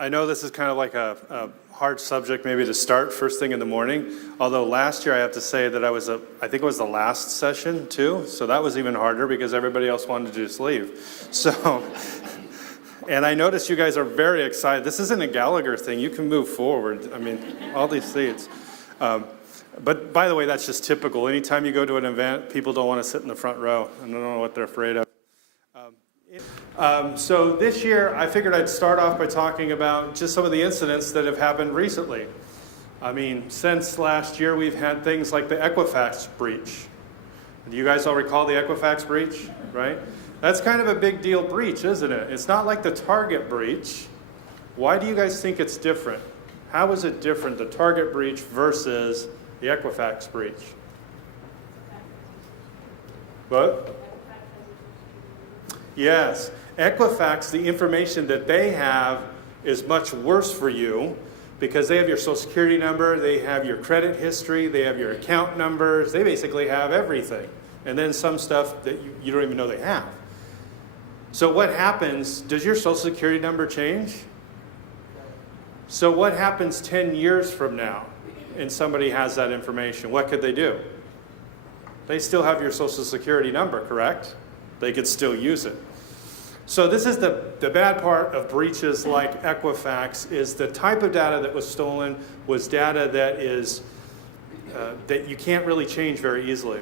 I know this is kind of like a hard subject maybe to start first thing in the morning, although last year I have to say that I think it was the last session too, so that was even harder because everybody else wanted to just leave. So, and I noticed you guys are very excited. This isn't a Gallagher thing, you can move forward. I mean, all these seats. But by the way, that's just typical. Anytime you go to an event, people don't want to sit in the front row. I don't know what they're afraid of. So this year, I figured I'd start off by talking about just some of the incidents that have happened recently. I mean, since last year, we've had things like the Equifax breach. Do you guys all recall the Equifax breach, right? That's kind of a big deal breach, isn't it? It's not like the Target breach. Why do you guys think it's different? How is it different, the Target breach versus the Equifax breach? What? Yes. Equifax, the information that they have is much worse for you because they have your social security number, they have your credit history, they have your account numbers, they basically have everything. And then some stuff that you don't even know they have. So what happens, does your social security number change? So what happens 10 years from now and somebody has that information? What could they do? They still have your social security number, correct? They could still use it. So this is the bad part of breaches like Equifax is the type of data that was stolen was data that is that you can't really change very easily.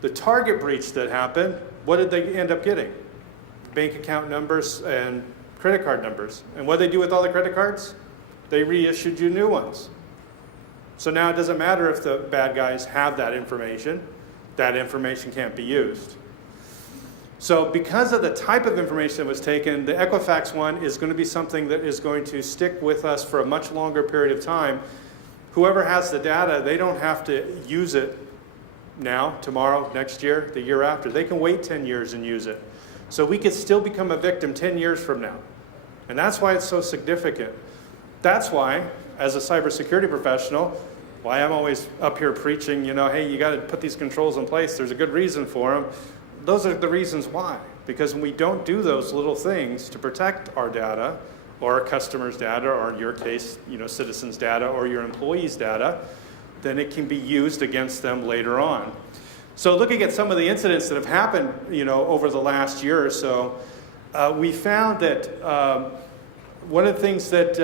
The Target breach that happened, what did they end up getting? Bank account numbers and credit card numbers. And what did they do with all the credit cards? They reissued you new ones. So now it doesn't matter if the bad guys have that information can't be used. So because of the type of information that was taken, the Equifax one is going to be something that is going to stick with us for a much longer period of time. Whoever has the data, they don't have to use it now, tomorrow, next year, the year after. They can wait 10 years and use it. So we could still become a victim 10 years from now. And that's why it's so significant. That's why, as a cybersecurity professional, why I'm always up here preaching, hey, you got to put these controls in place. There's a good reason for them. Those are the reasons why. Because when we don't do those little things to protect our data, or our customers' data, or in your case, citizens' data, or your employees' data, then it can be used against them later on. So looking at some of the incidents that have happened, over the last year or so, we found that one of the things that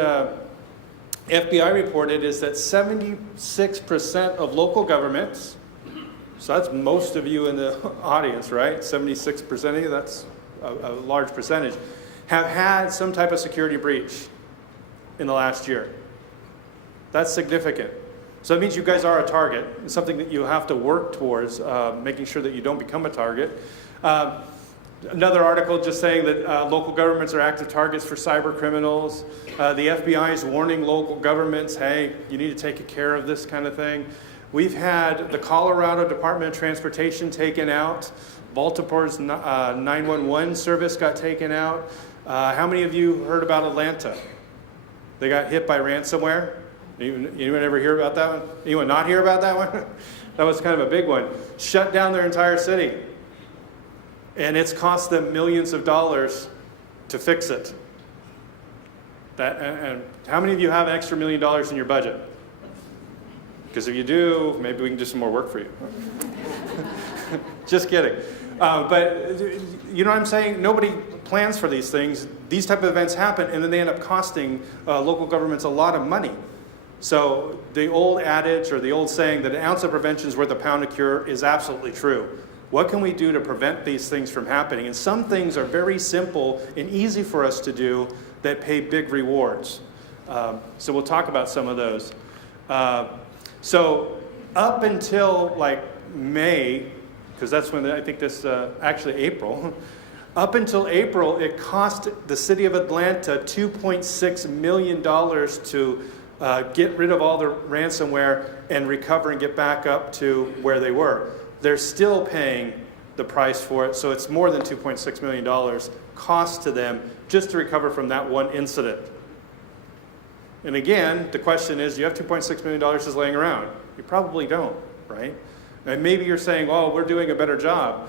FBI reported is that 76% of local governments, so that's most of you in the audience, right? 76% of you, that's a large percentage, have had some type of security breach in the last year. That's significant. So it means you guys are a target. It's something that you have to work towards, making sure that you don't become a target. Another article just saying that local governments are active targets for cyber criminals. The FBI is warning local governments, hey, you need to take care of this kind of thing. We've had the Colorado Department of Transportation taken out. Baltimore's 911 service got taken out. How many of you heard about Atlanta? They got hit by ransomware. Anyone ever hear about that one? Anyone not hear about that one? That was kind of a big one. Shut down their entire city. And it's cost them millions of dollars to fix it. And how many of you have an extra $1 million in your budget? Because if you do, maybe we can do some more work for you. Just kidding. But you know what I'm saying? Nobody plans for these things. These type of events happen, and then they end up costing local governments a lot of money. So the old adage or the old saying that an ounce of prevention is worth a pound of cure is absolutely true. What can we do to prevent these things from happening? And some things are very simple and easy for us to do that pay big rewards. So we'll talk about some of those. So up until like May, because that's when I think this, actually April, up until April, it cost the city of Atlanta $2.6 million to get rid of all the ransomware and recover and get back up to where they were. They're still paying the price for it, so it's more than $2.6 million cost to them just to recover from that one incident. And again, the question is, do you have $2.6 million just laying around? You probably don't, right? And maybe you're saying, oh, we're doing a better job.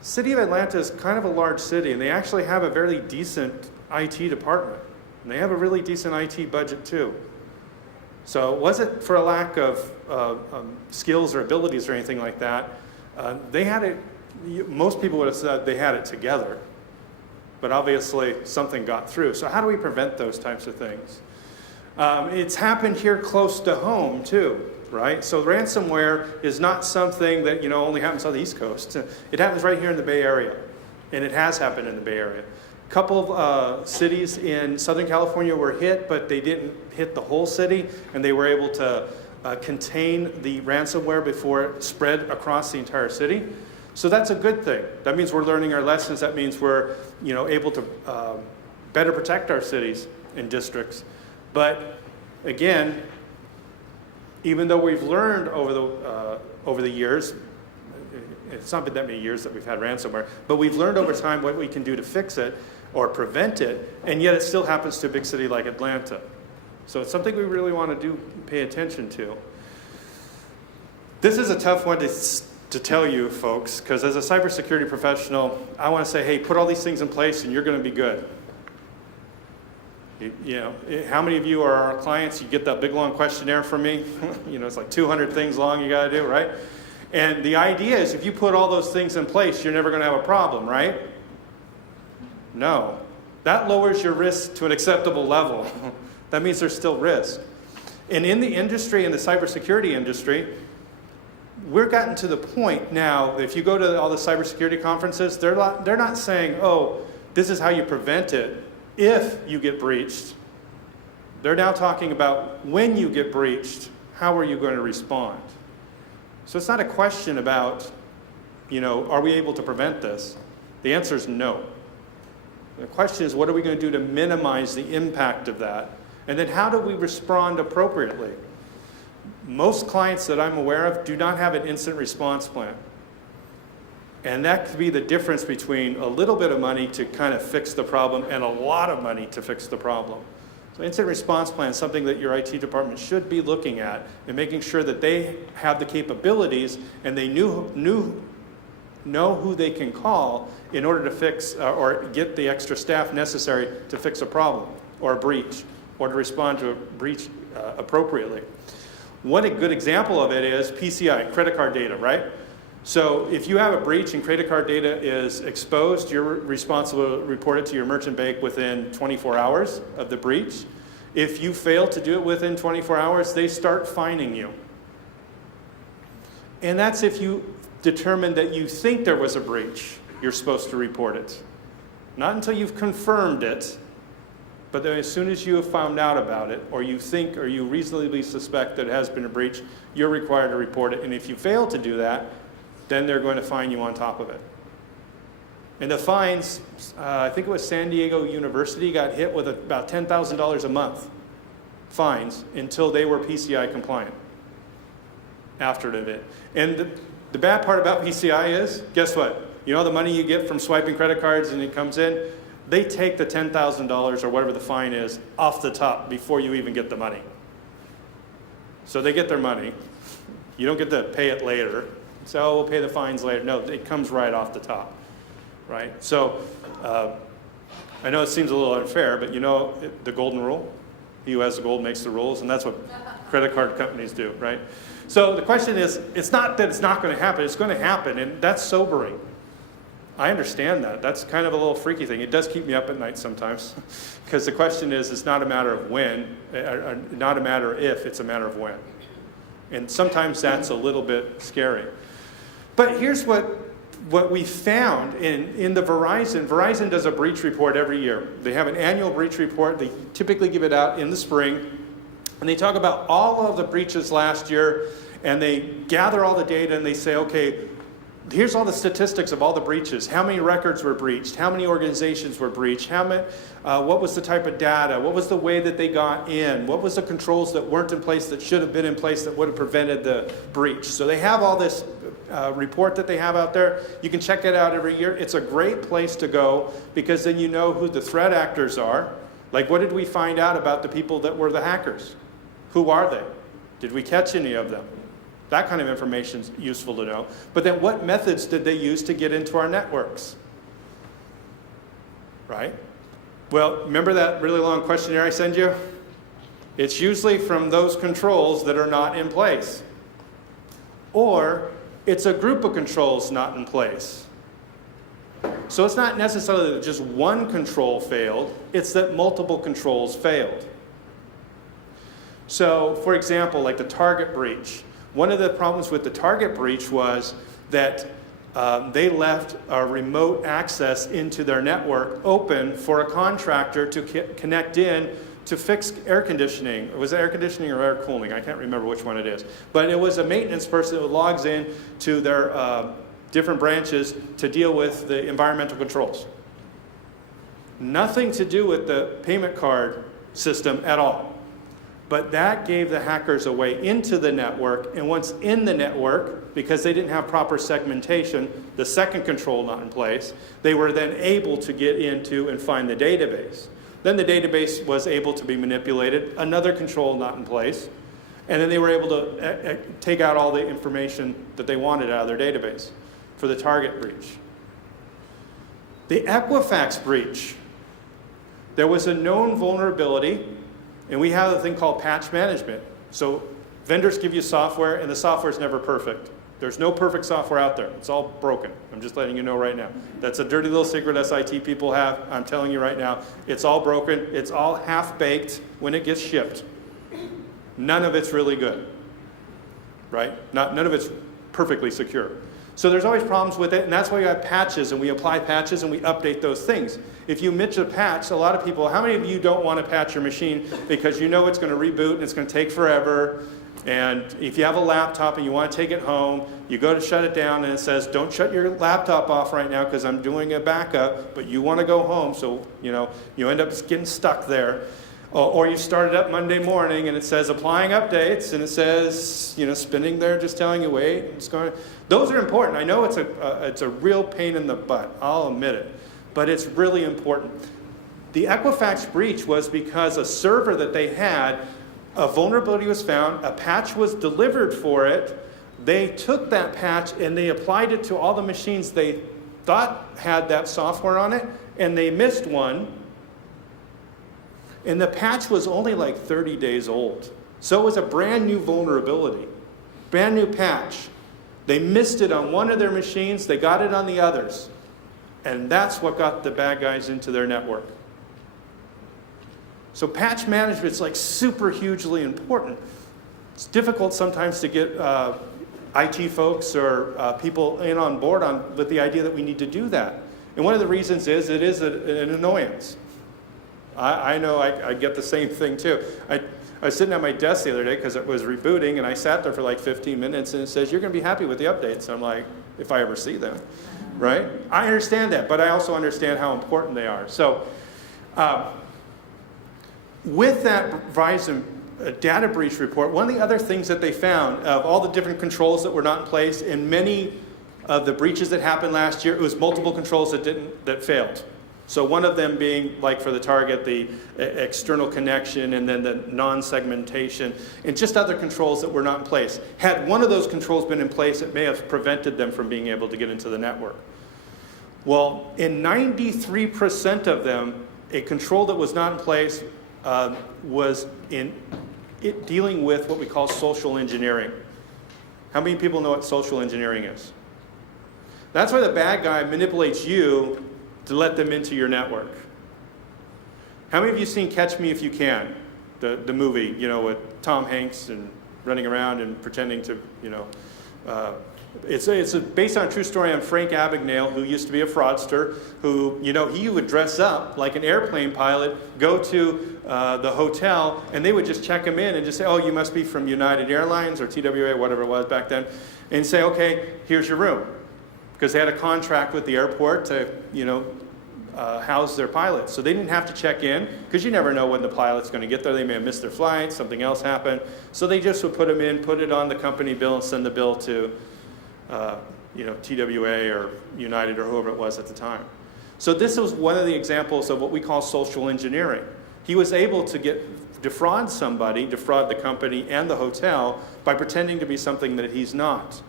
City of Atlanta is kind of a large city, and they actually have a very decent IT department. And they have a really decent IT budget too. So it wasn't for a lack of skills or abilities or anything like that. They had it, most people would have said they had it together. But obviously something got through. So how do we prevent those types of things? It's happened here close to home too, right? So ransomware is not something that only happens on the East Coast. It happens right here in the Bay Area. And it has happened in the Bay Area. A couple of cities in Southern California were hit, but they didn't hit the whole city, and they were able to contain the ransomware before it spread across the entire city. So that's a good thing. That means we're learning our lessons. That means we're able to better protect our cities and districts. But again, even though we've learned over the years, it's not been that many years that we've had ransomware, but we've learned over time what we can do to fix it or prevent it, and yet it still happens to a big city like Atlanta. So it's something we really want to pay attention to. This is a tough one to tell you folks, because as a cybersecurity professional, I want to say, hey, put all these things in place and you're going to be good. How many of you are our clients? You get that big long questionnaire from me. It's like 200 things long you got to do, right? And the idea is if you put all those things in place, you're never going to have a problem, right? No. That lowers your risk to an acceptable level. That means there's still risk. And in the industry, in the cybersecurity industry, we're gotten to the point now, if you go to all the cybersecurity conferences, they're not saying, oh, this is how you prevent it if you get breached. They're now talking about when you get breached, how are you going to respond? So it's not a question about, are we able to prevent this? The answer is no. The question is, what are we going to do to minimize the impact of that? And then how do we respond appropriately? Most clients that I'm aware of do not have an incident response plan. And that could be the difference between a little bit of money to kind of fix the problem and a lot of money to fix the problem. So incident response plan is something that your IT department should be looking at and making sure that they have the capabilities and they know who they can call in order to fix or get the extra staff necessary to fix a problem or a breach or to respond to a breach appropriately. One good example of it is PCI, credit card data, right? So if you have a breach and credit card data is exposed, you're responsible to report it to your merchant bank within 24 hours of the breach. If you fail to do it within 24 hours, they start fining you. And that's if you determine that you think there was a breach, you're supposed to report it. Not until you've confirmed it, but then as soon as you have found out about it, or you think or you reasonably suspect that it has been a breach, you're required to report it. And if you fail to do that, then they're going to fine you on top of it. And the fines, I think it was San Diego University got hit with about $10,000 a month fines until they were PCI compliant after the event. And the bad part about PCI is, guess what? The money you get from swiping credit cards and it comes in, they take the $10,000 or whatever the fine is off the top before you even get the money. So they get their money. You don't get to pay it later. So we'll pay the fines later. No, it comes right off the top, right? So I know it seems a little unfair, but the golden rule, he who has the gold makes the rules, and that's what credit card companies do, right? So the question is, it's not that it's not going to happen, it's going to happen, and that's sobering. I understand that. That's kind of a little freaky thing. It does keep me up at night sometimes, because the question is, it's not a matter of when, not a matter of if, it's a matter of when. And sometimes that's a little bit scary. But here's what we found in the Verizon. Verizon does a breach report every year. They have an annual breach report. They typically give it out in the spring. And they talk about all of the breaches last year. And they gather all the data and they say, okay, here's all the statistics of all the breaches. How many records were breached? How many organizations were breached? What was the type of data? What was the way that they got in? What was the controls that weren't in place that should have been in place that would have prevented the breach? So they have all this report that they have out there. You can check it out every year. It's a great place to go because then you know who the threat actors are. Like, what did we find out about the people that were the hackers? Who are they? Did we catch any of them? That kind of information is useful to know. But then what methods did they use to get into our networks? Right? Well, remember that really long questionnaire I sent you? It's usually from those controls that are not in place. Or it's a group of controls not in place. So it's not necessarily that just one control failed, it's that multiple controls failed. So, for example, like the target breach. One of the problems with the target breach was that they left a remote access into their network open for a contractor to connect in to fix air conditioning. Was it air conditioning or air cooling? I can't remember which one it is. But it was a maintenance person that logs in to their different branches to deal with the environmental controls. Nothing to do with the payment card system at all. But that gave the hackers a way into the network, and once in the network, because they didn't have proper segmentation, the second control not in place, they were then able to get into and find the database. Then the database was able to be manipulated, another control not in place, and then they were able to take out all the information that they wanted out of their database for the target breach. The Equifax breach. There was a known vulnerability, and we have a thing called patch management. So vendors give you software, and the software is never perfect. There's no perfect software out there. It's all broken. I'm just letting you know right now. That's a dirty little secret SIT people have. I'm telling you right now. It's all broken. It's all half-baked when it gets shipped. None of it's really good, right? None of it's perfectly secure. So there's always problems with it, and that's why we have patches, and we apply patches, and we update those things. If you miss a patch, a lot of people, how many of you don't want to patch your machine because you know it's going to reboot and it's going to take forever? And if you have a laptop and you want to take it home, you go to shut it down and it says, don't shut your laptop off right now because I'm doing a backup, but you want to go home, so you end up getting stuck there. Or you start it up Monday morning and it says applying updates and it says, spinning there just telling you, wait, it's going. Those are important. I know it's a real pain in the butt, I'll admit it, but it's really important. The Equifax breach was because a server that they had, a vulnerability was found, a patch was delivered for it, they took that patch and they applied it to all the machines they thought had that software on it, and they missed one. And the patch was only like 30 days old. So it was a brand new vulnerability, brand new patch. They missed it on one of their machines, they got it on the others. And that's what got the bad guys into their network. So patch management is like super hugely important. It's difficult sometimes to get IT folks or people in on board with the idea that we need to do that. And one of the reasons is it is an annoyance. I know I get the same thing too. I was sitting at my desk the other day because it was rebooting, and I sat there for like 15 minutes, and it says, you're going to be happy with the updates. I'm like, if I ever see them, right? I understand that, but I also understand how important they are. So with that Verizon data breach report, one of the other things that they found, of all the different controls that were not in place, in many of the breaches that happened last year, it was multiple controls that failed. So one of them being, like for the target, the external connection, and then the non-segmentation, and just other controls that were not in place. Had one of those controls been in place, it may have prevented them from being able to get into the network. Well, in 93% of them, a control that was not in place was dealing with what we call social engineering. How many people know what social engineering is? That's why the bad guy manipulates you to let them into your network. How many of you seen Catch Me If You Can, the movie, with Tom Hanks and running around and pretending to, it's based on a true story on Frank Abagnale, who used to be a fraudster, who, he would dress up like an airplane pilot, go to the hotel, and they would just check him in and just say, oh, you must be from United Airlines or TWA, whatever it was back then, and say, okay, here's your room. Because they had a contract with the airport to, house their pilots. So they didn't have to check in, because you never know when the pilot's going to get there. They may have missed their flight, something else happened. So they just would put them in, put it on the company bill, and send the bill to, TWA or United or whoever it was at the time. So this was one of the examples of what we call social engineering. He was able to defraud somebody, defraud the company and the hotel, by pretending to be something that he's not.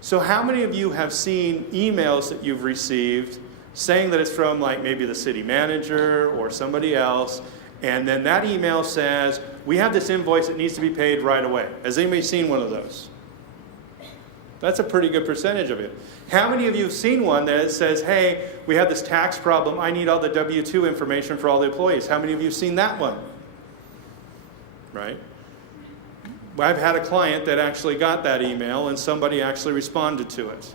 So how many of you have seen emails that you've received saying that it's from like maybe the city manager or somebody else, and then that email says, we have this invoice that needs to be paid right away. Has anybody seen one of those? That's a pretty good percentage of it. How many of you have seen one that says, hey, we have this tax problem, I need all the W-2 information for all the employees? How many of you have seen that one? Right? I've had a client that actually got that email and somebody actually responded to it,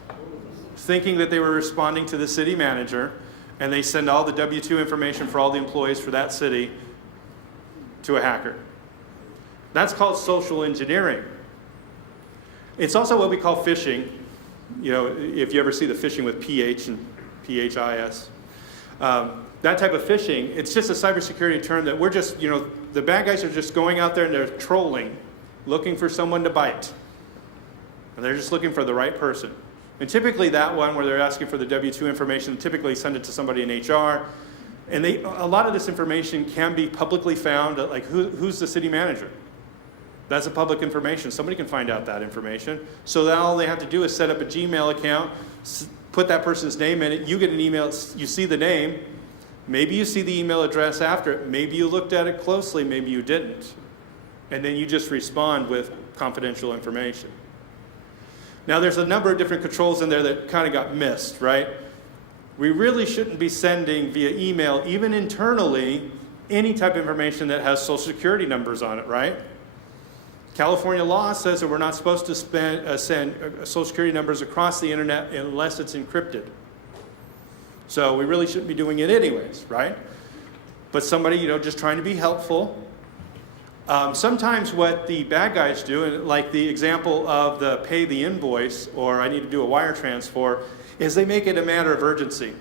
thinking that they were responding to the city manager, and they send all the W-2 information for all the employees for that city to a hacker. That's called social engineering. It's also what we call phishing. You know, if you ever see the phishing with PH and PHIS. That type of phishing, it's just a cybersecurity term that we're just, you know, the bad guys are just going out there and they're trolling, looking for someone to bite. And they're just looking for the right person. And typically that one where they're asking for the W-2 information, typically send it to somebody in HR. And a lot of this information can be publicly found, like who's the city manager? That's a public information. Somebody can find out that information. So then all they have to do is set up a Gmail account, put that person's name in it, you get an email, you see the name, maybe you see the email address after it, maybe you looked at it closely, maybe you didn't. And then you just respond with confidential information. Now there's a number of different controls in there that kind of got missed, right? We really shouldn't be sending via email, even internally, any type of information that has social security numbers on it, right? California law says that we're not supposed to send social security numbers across the internet unless it's encrypted. So we really shouldn't be doing it anyways, right? But somebody, you know, just trying to be helpful. Sometimes what the bad guys do, and like the example of the pay the invoice, or I need to do a wire transfer, is they make it a matter of urgency.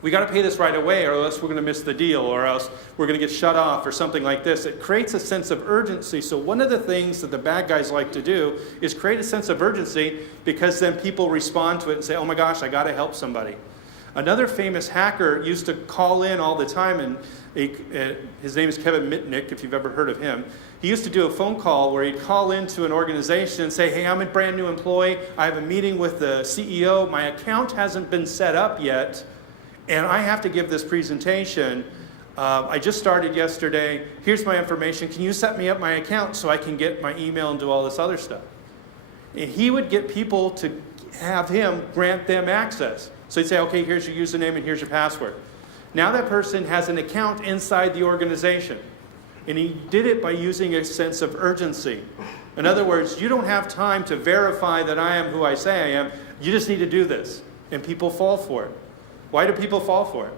We got to pay this right away or else we're going to miss the deal or else we're going to get shut off or something like this. It creates a sense of urgency. So one of the things that the bad guys like to do is create a sense of urgency because then people respond to it and say, oh my gosh, I got to help somebody. Another famous hacker used to call in all the time, and his name is Kevin Mitnick, if you've ever heard of him. He used to do a phone call where he'd call into an organization and say, hey, I'm a brand new employee. I have a meeting with the CEO. My account hasn't been set up yet. And I have to give this presentation. I just started yesterday. Here's my information. Can you set me up my account so I can get my email and do all this other stuff? And he would get people to have him grant them access. So he'd say, okay, here's your username and here's your password. Now that person has an account inside the organization. And he did it by using a sense of urgency. In other words, you don't have time to verify that I am who I say I am. You just need to do this. And people fall for it. Why do people fall for it?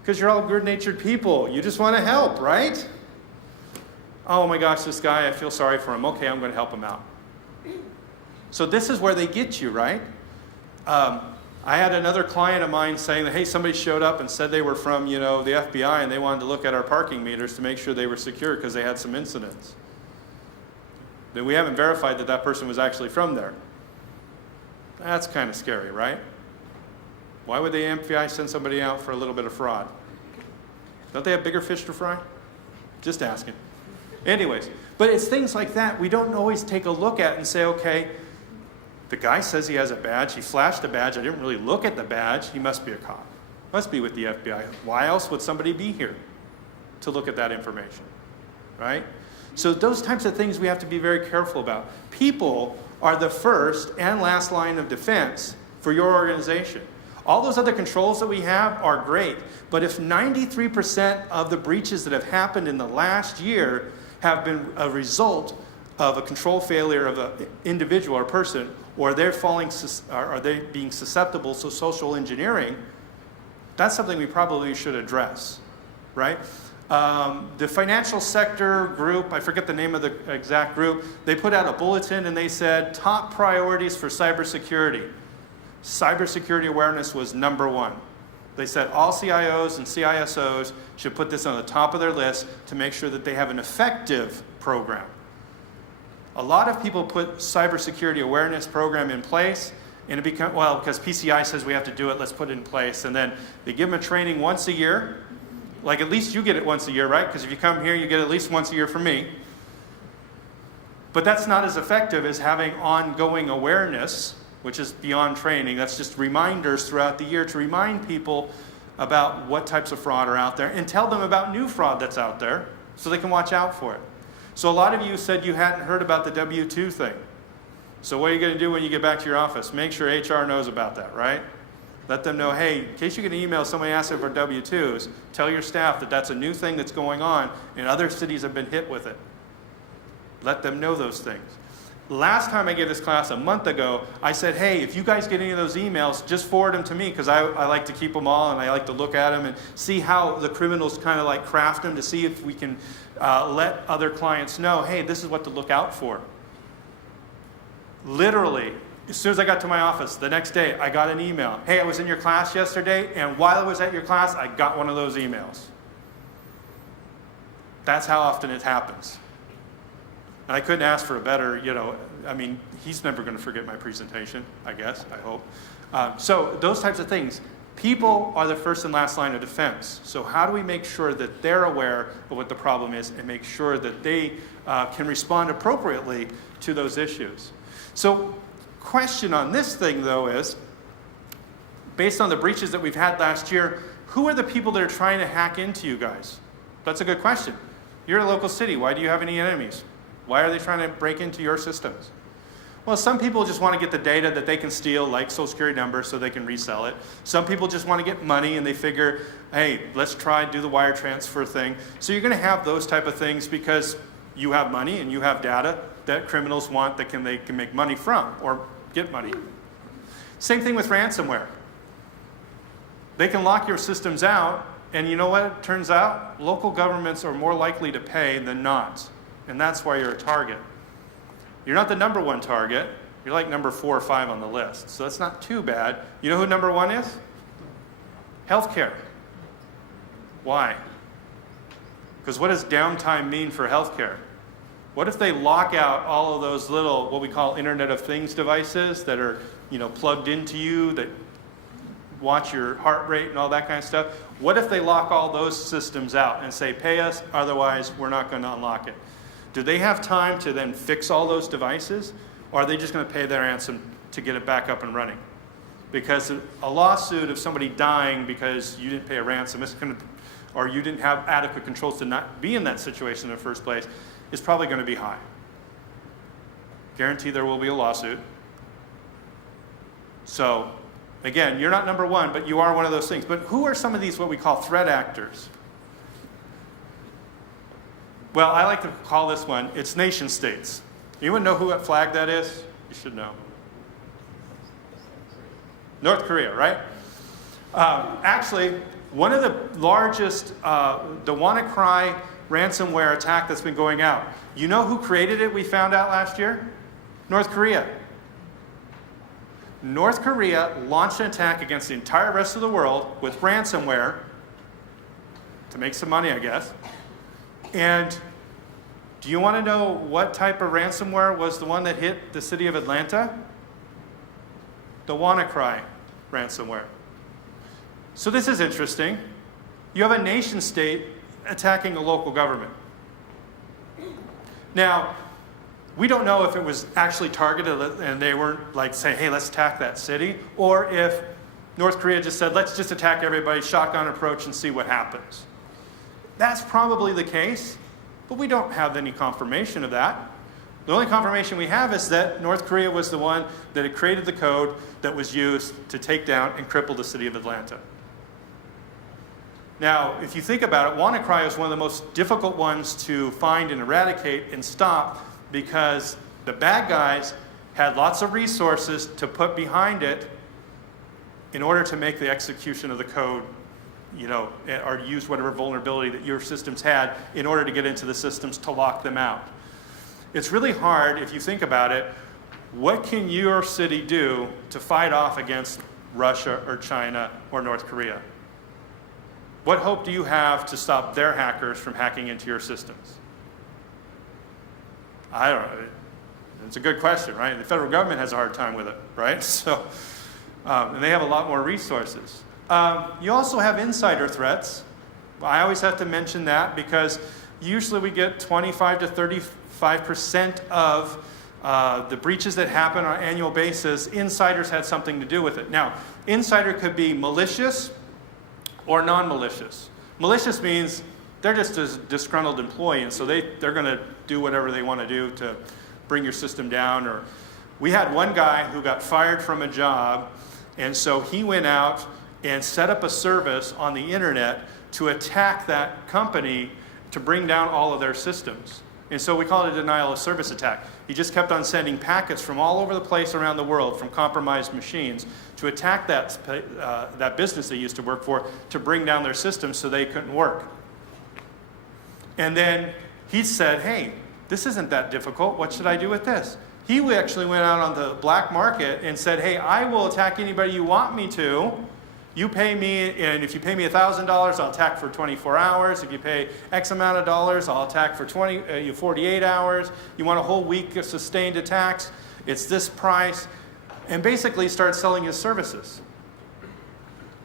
Because you're all good-natured people. You just want to help, right? Oh my gosh, this guy, I feel sorry for him. Okay, I'm going to help him out. So this is where they get you, right? I had another client of mine saying that, hey, somebody showed up and said they were from, you know, the FBI and they wanted to look at our parking meters to make sure they were secure because they had some incidents. Then we haven't verified that that person was actually from there. That's kind of scary, right? Why would the FBI send somebody out for a little bit of fraud? Don't they have bigger fish to fry? Just asking. Anyways, but it's things like that we don't always take a look at and say, okay, the guy says he has a badge. He flashed a badge. I didn't really look at the badge. He must be a cop. Must be with the FBI. Why else would somebody be here to look at that information, right? So those types of things we have to be very careful about. People are the first and last line of defense for your organization. All those other controls that we have are great, but if 93% of the breaches that have happened in the last year have been a result of a control failure of an individual or person, or are they being susceptible to social engineering, that's something we probably should address, right? The financial sector group, I forget the name of the exact group, they put out a bulletin and they said, top priorities for cybersecurity. Cybersecurity awareness was number one. They said all CIOs and CISOs should put this on the top of their list to make sure that they have an effective program. A lot of people put cybersecurity awareness program in place, and it becomes, well, because PCI says we have to do it, let's put it in place. And then they give them a training once a year. Like at least you get it once a year, right? Because if you come here, you get at least once a year from me. But that's not as effective as having ongoing awareness which is beyond training. That's just reminders throughout the year to remind people about what types of fraud are out there and tell them about new fraud that's out there so they can watch out for it. So a lot of you said you hadn't heard about the W-2 thing. So what are you going to do when you get back to your office? Make sure HR knows about that, right? Let them know, hey, in case you get an email, somebody asking for W-2s, tell your staff that that's a new thing that's going on and other cities have been hit with it. Let them know those things. Last time I gave this class a month ago, I said, hey, if you guys get any of those emails, just forward them to me because I like to keep them all and I like to look at them and see how the criminals kind of like craft them to see if we can let other clients know, hey, this is what to look out for. Literally, as soon as I got to my office, the next day, I got an email. Hey, I was in your class yesterday, and while I was at your class, I got one of those emails. That's how often it happens. And I couldn't ask for a better, he's never going to forget my presentation, I guess, I hope. So those types of things. People are the first and last line of defense. So how do we make sure that they're aware of what the problem is and make sure that they can respond appropriately to those issues? So question on this thing, though, is, based on the breaches that we've had last year, who are the people that are trying to hack into you guys? That's a good question. You're a local city. Why do you have any enemies? Why are they trying to break into your systems? Well, some people just want to get the data that they can steal, like Social Security numbers, so they can resell it. Some people just want to get money and they figure, hey, let's try and do the wire transfer thing. So you're going to have those type of things because you have money and you have data that criminals want that they can make money from or get money. Same thing with ransomware. They can lock your systems out, and you know what it turns out? Local governments are more likely to pay than not, and that's why you're a target. You're not the number one target. You're like number 4 or 5 on the list, so that's not too bad. You know who number 1 is? Healthcare. Why? Because what does downtime mean for healthcare? What if they lock out all of those little, what we call Internet of Things devices that are, plugged into you, that watch your heart rate and all that kind of stuff? What if they lock all those systems out and say, pay us, otherwise we're not going to unlock it? Do they have time to then fix all those devices? Or are they just going to pay their ransom to get it back up and running? Because a lawsuit of somebody dying because you didn't pay a ransom or you didn't have adequate controls to not be in that situation in the first place is probably going to be high. Guarantee there will be a lawsuit. So, again, you're not number 1, but you are one of those things. But who are some of these what we call threat actors? Well, I like to call this one, it's nation states. Anyone know who that flag that is? You should know. North Korea, right? Actually, one of the largest, the WannaCry ransomware attack that's been going out. You know who created it, we found out last year? North Korea. North Korea launched an attack against the entire rest of the world with ransomware to make some money, I guess. And do you want to know what type of ransomware was the one that hit the city of Atlanta? The WannaCry ransomware. So this is interesting. You have a nation state attacking a local government. Now, we don't know if it was actually targeted and they weren't like saying, hey, let's attack that city, or if North Korea just said, let's just attack everybody, shotgun approach, and see what happens. That's probably the case, but we don't have any confirmation of that. The only confirmation we have is that North Korea was the one that had created the code that was used to take down and cripple the city of Atlanta. Now, if you think about it, WannaCry is one of the most difficult ones to find and eradicate and stop because the bad guys had lots of resources to put behind it in order to make the execution of the code, or use whatever vulnerability that your systems had in order to get into the systems to lock them out. It's really hard, if you think about it, what can your city do to fight off against Russia or China or North Korea? What hope do you have to stop their hackers from hacking into your systems? I don't know. It's a good question, right? The federal government has a hard time with it, right? So, and they have a lot more resources. You also have insider threats. I always have to mention that because usually we get 25 to 35% of the breaches that happen on an annual basis, insiders had something to do with it. Now, insider could be malicious or non-malicious. Malicious means they're just a disgruntled employee, and so they're going to do whatever they want to do to bring your system down. Or we had one guy who got fired from a job, and so he went out and set up a service on the internet to attack that company to bring down all of their systems. And so we call it a denial of service attack. He just kept on sending packets from all over the place around the world from compromised machines to attack that business they used to work for to bring down their systems so they couldn't work. And then he said, hey, this isn't that difficult. What should I do with this? He actually went out on the black market and said, hey, I will attack anybody you want me to. You pay me, and if you pay me $1,000, I'll attack for 24 hours. If you pay X amount of dollars, I'll attack for 48 hours. You want a whole week of sustained attacks? It's this price. And basically started selling his services.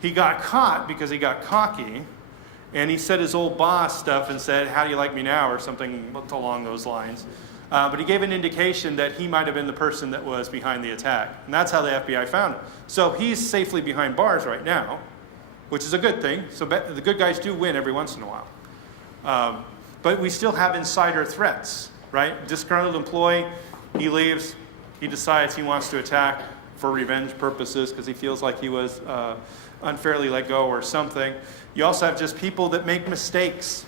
He got caught because he got cocky, and he said his old boss stuff and said, how do you like me now, or something along those lines. But he gave an indication that he might have been the person that was behind the attack. And that's how the FBI found him. So he's safely behind bars right now, which is a good thing. So the good guys do win every once in a while. But we still have insider threats, right? Disgruntled employee, he leaves, he decides he wants to attack for revenge purposes because he feels like he was unfairly let go or something. You also have just people that make mistakes.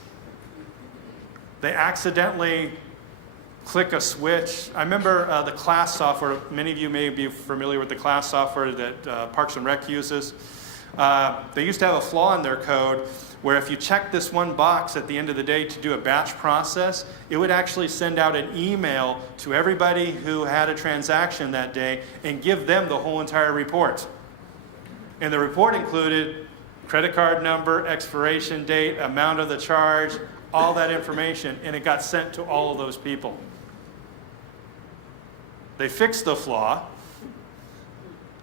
They accidentally click a switch. I remember the class software. Many of you may be familiar with the class software that Parks and Rec uses. They used to have a flaw in their code where if you check this one box at the end of the day to do a batch process, it would actually send out an email to everybody who had a transaction that day and give them the whole entire report. And the report included credit card number, expiration date, amount of the charge, all that information, and it got sent to all of those people. They fixed the flaw.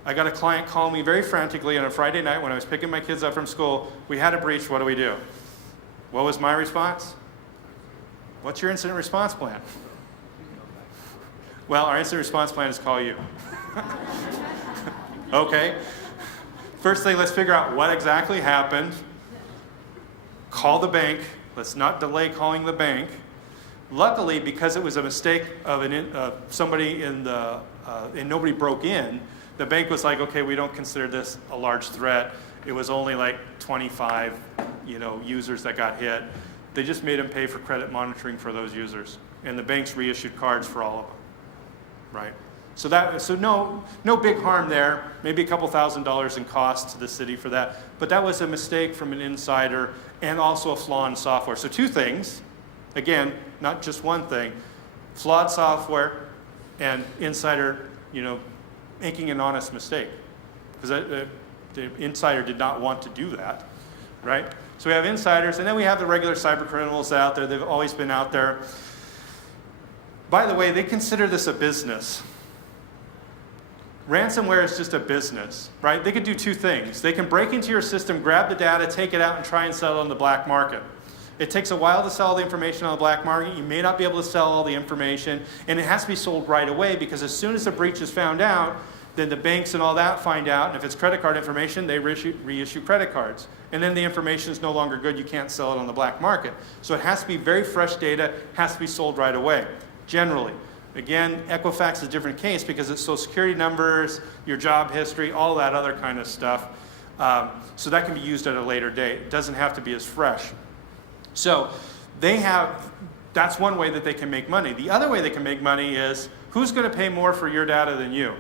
I got a client call me very frantically on a Friday night when I was picking my kids up from school. We had a breach, what do we do? What was my response? What's your incident response plan? Well, our incident response plan is call you. Okay. First thing, let's figure out what exactly happened. Call the bank. Let's not delay calling the bank. Luckily, because it was a mistake of somebody and nobody broke in, the bank was like, okay, we don't consider this a large threat. It was only like 25, users that got hit. They just made them pay for credit monitoring for those users, and the banks reissued cards for all of them, right? So no big harm there. Maybe a couple $1,000s in cost to the city for that, but that was a mistake from an insider and also a flaw in software. So two things. Again, not just one thing, flawed software and insider, making an honest mistake. Because the insider did not want to do that, right? So we have insiders, and then we have the regular cyber criminals out there. They've always been out there. By the way, they consider this a business. Ransomware is just a business, right? They could do two things. They can break into your system, grab the data, take it out, and try and sell it on the black market. It takes a while to sell the information on the black market. You may not be able to sell all the information, and it has to be sold right away because as soon as the breach is found out, then the banks and all that find out, and if it's credit card information, they reissue credit cards. And then the information is no longer good. You can't sell it on the black market. So it has to be very fresh data, has to be sold right away, generally. Again, Equifax is a different case because it's Social Security numbers, your job history, all that other kind of stuff. So that can be used at a later date. It doesn't have to be as fresh. So that's one way that they can make money. The other way they can make money is, who's going to pay more for your data than you?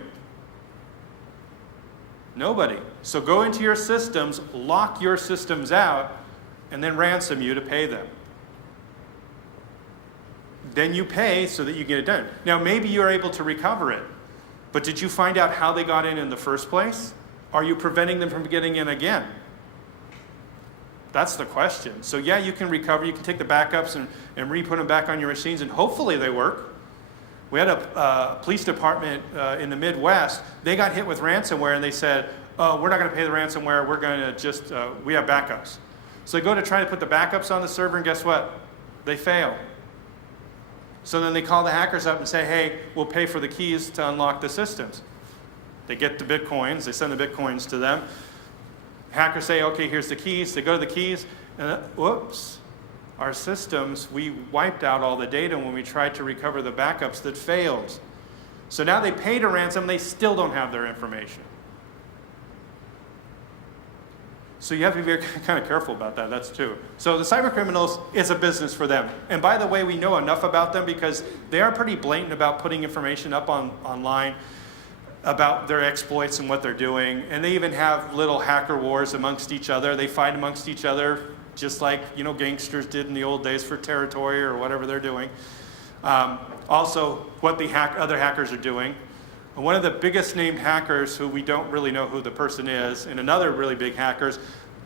Nobody. So go into your systems, lock your systems out, and then ransom you to pay them. Then you pay so that you get it done. Now, maybe you're able to recover it, but did you find out how they got in the first place? Are you preventing them from getting in again? That's the question. So yeah, you can recover. You can take the backups and re-put them back on your machines, and hopefully they work. We had a police department in the Midwest. They got hit with ransomware, and they said, oh, we're not going to pay the ransomware. We're going to just, we have backups. So they go to try to put the backups on the server, and guess what? They fail. So then they call the hackers up and say, hey, we'll pay for the keys to unlock the systems. They get the bitcoins, they send the bitcoins to them. Hackers say, okay, here's the keys. They go to the keys, and whoops, our systems, we wiped out all the data when we tried to recover the backups that failed. So now they paid a ransom, they still don't have their information. So you have to be very kind of careful about that, that's true. So the cyber criminals is a business for them. And by the way, we know enough about them because they are pretty blatant about putting information up online about their exploits and what they're doing. And they even have little hacker wars amongst each other. They fight amongst each other just like, you know, gangsters did in the old days for territory or whatever they're doing. Also, what the other hackers are doing. And one of the biggest named hackers, who we don't really know who the person is, and another really big hackers,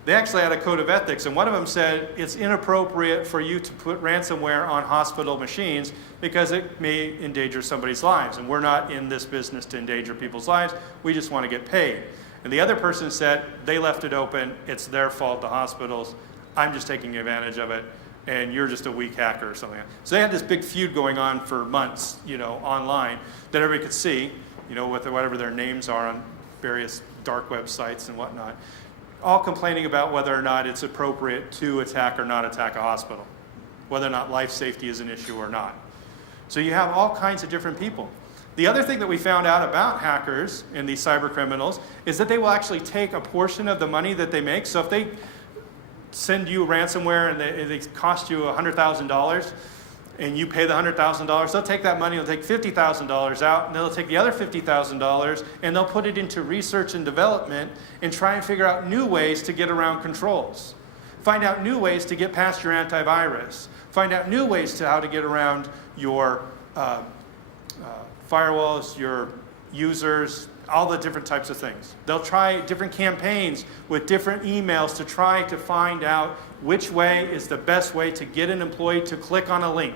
they actually had a code of ethics. And one of them said, it's inappropriate for you to put ransomware on hospital machines because it may endanger somebody's lives. And we're not in this business to endanger people's lives. We just want to get paid. And the other person said, they left it open. It's their fault, the hospitals. I'm just taking advantage of it. And you're just a weak hacker or something. So they had this big feud going on for months, you know, online that everybody could see, you know, with whatever their names are on various dark websites and whatnot, all complaining about whether or not it's appropriate to attack or not attack a hospital, whether or not life safety is an issue or not. So you have all kinds of different people. The other thing that we found out about hackers and these cyber criminals is that they will actually take a portion of the money that they make. So if they send you ransomware and they cost you $100,000 and you pay the $100,000, they'll take that money, they'll take $50,000 out, and they'll take the other $50,000 and they'll put it into research and development and try and figure out new ways to get around controls. Find out new ways to get past your antivirus. Find out new ways to how to get around your firewalls, your users, all the different types of things. They'll try different campaigns with different emails to try to find out which way is the best way to get an employee to click on a link.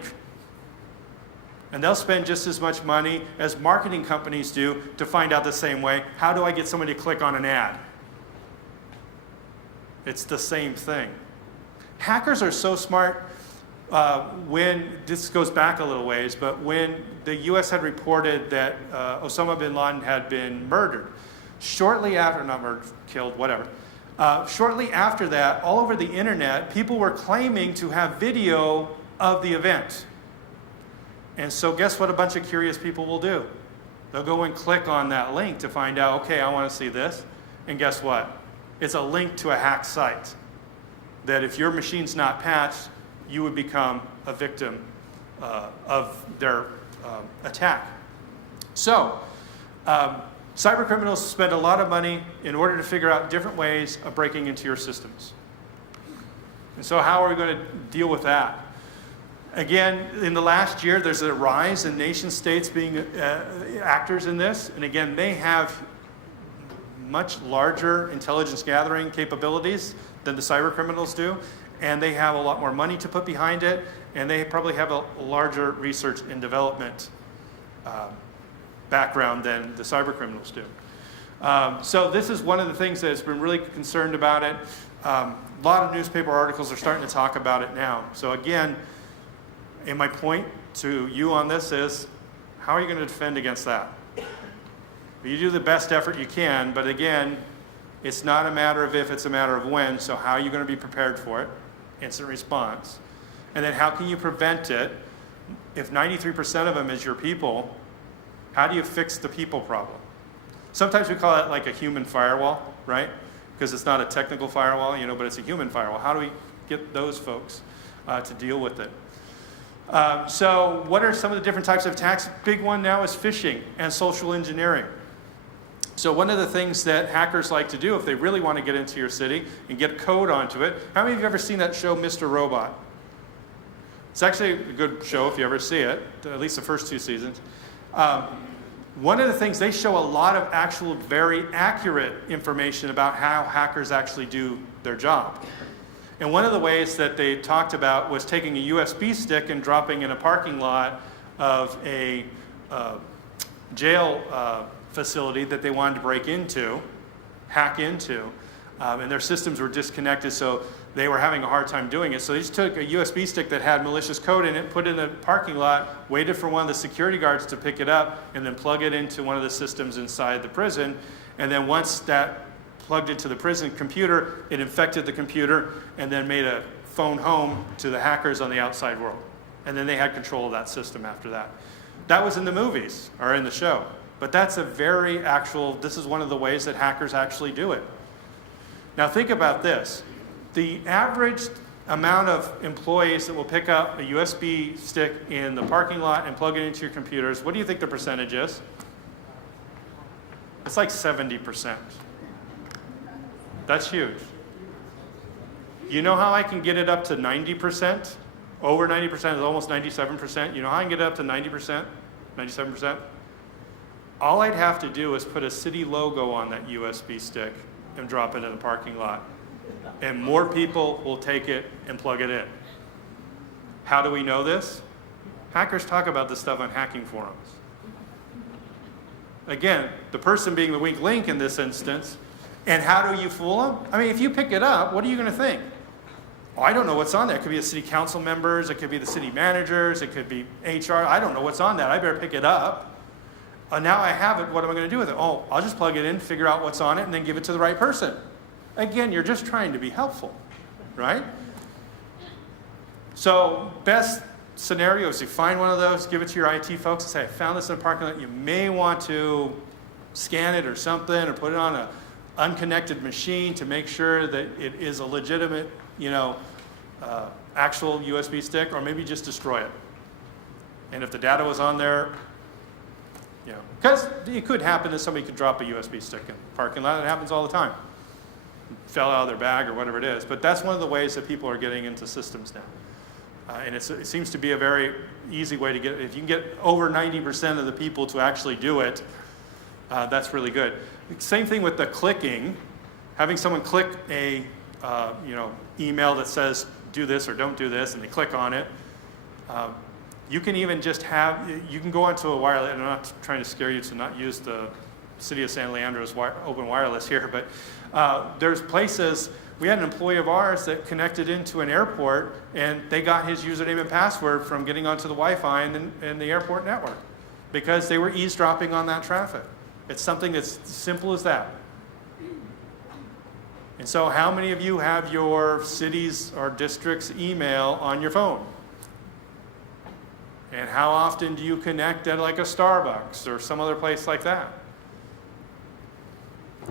And they'll spend just as much money as marketing companies do to find out the same way. How do I get somebody to click on an ad? It's the same thing. Hackers are so smart. When this goes back a little ways, but when the U.S. had reported that Osama bin Laden had been murdered, shortly after, not murdered, killed, whatever, shortly after that, all over the internet, people were claiming to have video of the event. And so guess what a bunch of curious people will do? They'll go and click on that link to find out, okay, I want to see this. And guess what? It's a link to a hacked site that if your machine's not patched, you would become a victim of their attack. So, cyber criminals spend a lot of money in order to figure out different ways of breaking into your systems. And so how are we going to deal with that? Again, in the last year, there's a rise in nation states being actors in this. And again, they have much larger intelligence gathering capabilities than the cyber criminals do. And they have a lot more money to put behind it, and they probably have a larger research and development background than the cyber criminals do. So this is one of the things that has been really concerned about it. A lot of newspaper articles are starting to talk about it now. So again, and my point to you on this is, how are you going to defend against that? You do the best effort you can, but again, it's not a matter of if, it's a matter of when. So how are you going to be prepared for it? Instant response. And then how can you prevent it? If 93% of them is your people, how do you fix the people problem? Sometimes we call it like a human firewall, right? Because it's not a technical firewall, you know, but it's a human firewall. How do we get those folks to deal with it? So what are some of the different types of attacks? Big one now is phishing and social engineering. So one of the things that hackers like to do if they really want to get into your city and get code onto it, how many of you have ever seen that show, Mr. Robot? It's actually a good show if you ever see it, at least the first 2 seasons. One of the things, they show a lot of actual very accurate information about how hackers actually do their job. And one of the ways that they talked about was taking a USB stick and dropping in a parking lot of a jail facility that they wanted to break into, hack into, and their systems were disconnected, so they were having a hard time doing it. So they just took a USB stick that had malicious code in it, put it in the parking lot, waited for one of the security guards to pick it up, and then plug it into one of the systems inside the prison. And then once that plugged into the prison computer, it infected the computer and then made a phone home to the hackers on the outside world. And then they had control of that system after that. That was in the movies or in the show. But that's a very actual, this is one of the ways that hackers actually do it. Now think about this. The average amount of employees that will pick up a USB stick in the parking lot and plug it into your computers, what do you think the percentage is? It's like 70%. That's huge. You know how I can get it up to 90%? Over 90% is almost 97%. You know how I can get it up to 90%? 97%? All I'd have to do is put a city logo on that USB stick and drop it in the parking lot. And more people will take it and plug it in. How do we know this? Hackers talk about this stuff on hacking forums. Again, the person being the weak link in this instance. And how do you fool them? I mean, if you pick it up, what are you going to think? Oh, I don't know what's on there. It could be the city council members. It could be the city managers. It could be HR. I don't know what's on that. I better pick it up. Now I have it. What am I going to do with it? Oh, I'll just plug it in, figure out what's on it, and then give it to the right person. Again, you're just trying to be helpful, right? So best scenario is you find one of those, give it to your IT folks and say, I found this in a parking lot. You may want to scan it or something or put it on an unconnected machine to make sure that it is a legitimate, actual USB stick, or maybe just destroy it. And if the data was on there, because it could happen that somebody could drop a USB stick in the parking lot. It happens all the time. Fell out of their bag or whatever it is. But that's one of the ways that people are getting into systems now. And it seems to be a very easy way to get, if you can get over 90% of the people to actually do it, that's really good. Same thing with the clicking. Having someone click a email that says do this or don't do this, and they click on it. You can even just you can go onto a wireless, and I'm not trying to scare you to not use the City of San Leandro's open wireless here, but there's places, we had an employee of ours that connected into an airport, and they got his username and password from getting onto the Wi-Fi in the airport network because they were eavesdropping on that traffic. It's something that's simple as that. And so how many of you have your city's or district's email on your phone? And how often do you connect at like a Starbucks or some other place like that?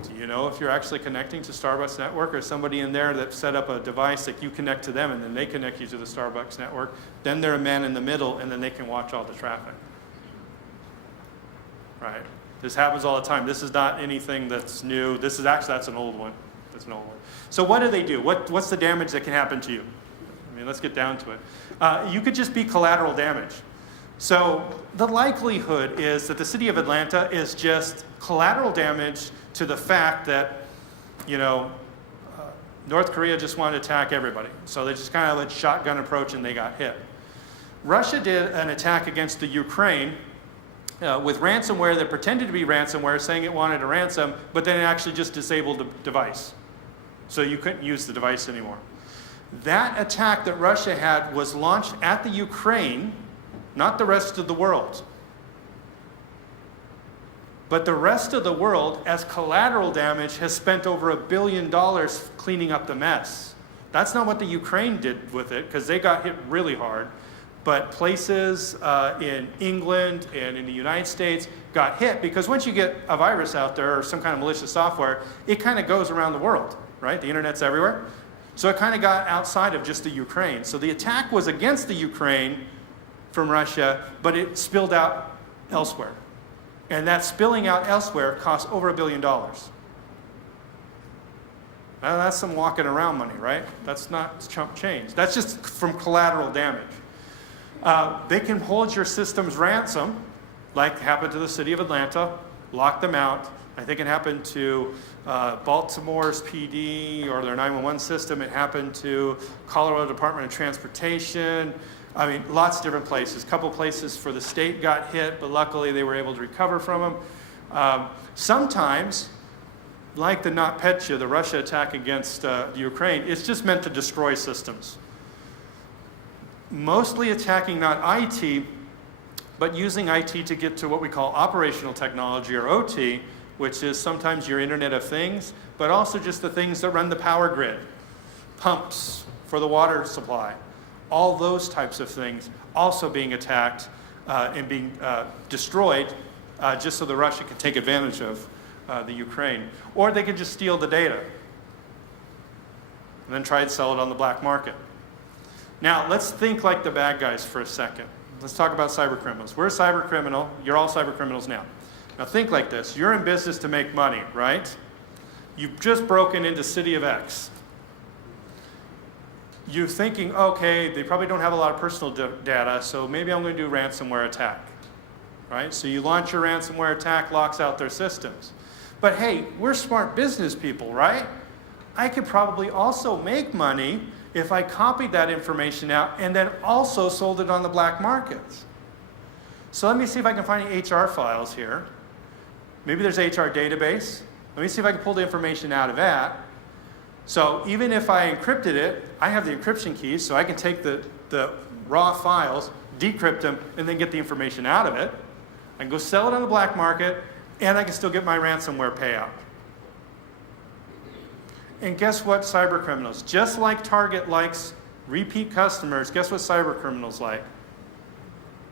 Do you know if you're actually connecting to Starbucks network, or somebody in there that set up a device that you connect to them and then they connect you to the Starbucks network? Then they're a man in the middle and then they can watch all the traffic. Right? This happens all the time. This is not anything that's new. This is actually, that's an old one. That's an old one. So what do they do? What's the damage that can happen to you? I mean, let's get down to it. You could just be collateral damage. So the likelihood is that the city of Atlanta is just collateral damage to the fact that, North Korea just wanted to attack everybody. So they just kind of let shotgun approach and they got hit. Russia did an attack against the Ukraine with ransomware that pretended to be ransomware, saying it wanted a ransom, but then it actually just disabled the device. So you couldn't use the device anymore. That attack that Russia had was launched at the Ukraine, not the rest of the world. But the rest of the world, as collateral damage, has spent over $1 billion cleaning up the mess. That's not what the Ukraine did with it, because they got hit really hard. But places in England and in the United States got hit, because once you get a virus out there or some kind of malicious software, it kind of goes around the world, right? The internet's everywhere. So it kind of got outside of just the Ukraine. So the attack was against the Ukraine from Russia, but it spilled out elsewhere. And that spilling out elsewhere cost over $1 billion. Now that's some walking around money, right? That's not chump change. That's just from collateral damage. They can hold your systems ransom, like happened to the city of Atlanta, lock them out. I think it happened to Baltimore's PD or their 911 system. It happened to Colorado Department of Transportation. I mean, lots of different places. A couple places for the state got hit, but luckily they were able to recover from them. Sometimes like the NotPetya, the Russia attack against Ukraine, it's just meant to destroy systems. Mostly attacking not IT, but using IT to get to what we call operational technology, or OT, which is sometimes your Internet of Things, but also just the things that run the power grid, pumps for the water supply, all those types of things also being attacked and being destroyed just so that Russia could take advantage of the Ukraine. Or they could just steal the data and then try and sell it on the black market. Now, let's think like the bad guys for a second. Let's talk about cyber criminals. We're a cyber criminal. You're all cyber criminals now. Now think like this. You're in business to make money, right? You've just broken into city of X. You're thinking, okay, they probably don't have a lot of personal data, so maybe I'm going to do a ransomware attack, right? So you launch your ransomware attack, locks out their systems. But hey, we're smart business people, right? I could probably also make money if I copied that information out and then also sold it on the black markets. So let me see if I can find any HR files here. Maybe there's an HR database. Let me see if I can pull the information out of that. So even if I encrypted it, I have the encryption keys, so I can take the raw files, decrypt them, and then get the information out of it. I can go sell it on the black market, and I can still get my ransomware payout. And guess what, cyber criminals? Just like Target likes repeat customers, guess what cyber criminals like?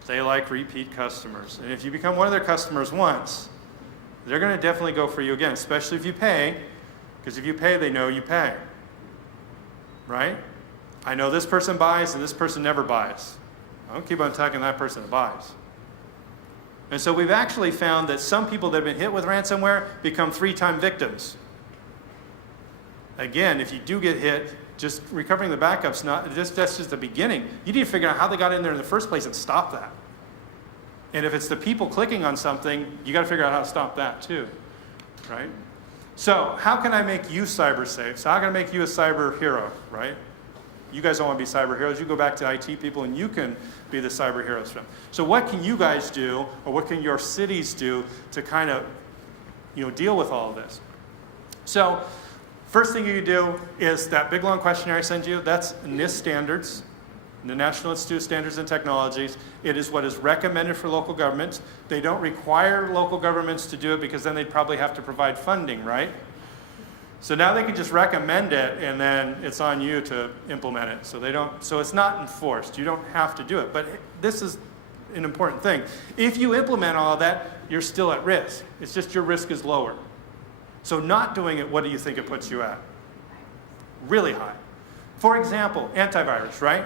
They like repeat customers. And if you become one of their customers once, they're going to definitely go for you again, especially if you pay, because if you pay, they know you pay. Right? I know this person buys and this person never buys. I don't keep on talking to that person that buys. And so we've actually found that some people that have been hit with ransomware become 3-time victims. Again, if you do get hit, just recovering the backups, that's just the beginning. You need to figure out how they got in there in the first place and stop that. And if it's the people clicking on something, you got to figure out how to stop that too, right? So how can I make you cyber safe? So how can I make you a cyber hero, right? You guys don't want to be cyber heroes. You go back to IT people and you can be the cyber heroes for them. So what can you guys do, or what can your cities do to kind of, deal with all of this? So first thing you do is that big long questionnaire I sent you. That's NIST standards, the National Institute of Standards and Technologies. It is what is recommended for local governments. They don't require local governments to do it because then they'd probably have to provide funding, right? So now they can just recommend it and then it's on you to implement it. So it's not enforced. You don't have to do it. But this is an important thing. If you implement all of that, you're still at risk. It's just your risk is lower. So not doing it, what do you think it puts you at? Really high. For example, antivirus, right?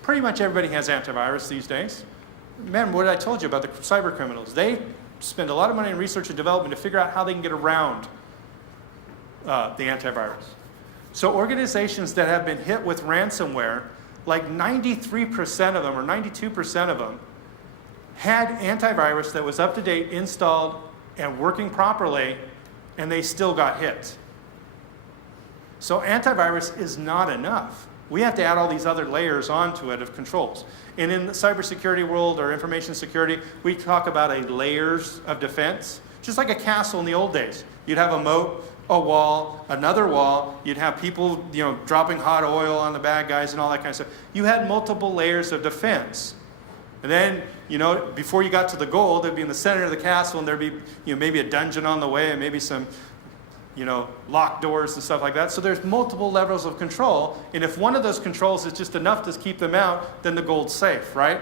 Pretty much everybody has antivirus these days. Remember what I told you about the cyber criminals. They spend a lot of money in research and development to figure out how they can get around the antivirus. So organizations that have been hit with ransomware, like 93% of them or 92% of them had antivirus that was up to date, installed, and working properly, and they still got hit. So antivirus is not enough. We have to add all these other layers onto it of controls. And in the cybersecurity world or information security, we talk about layers of defense, just like a castle in the old days. You'd have a moat, a wall, another wall. You'd have people, dropping hot oil on the bad guys and all that kind of stuff. You had multiple layers of defense. And then, before you got to the goal, there'd be in the center of the castle, and there'd be, maybe a dungeon on the way, and maybe some, locked doors and stuff like that. So there's multiple levels of control, and if one of those controls is just enough to keep them out, then the gold's safe, right?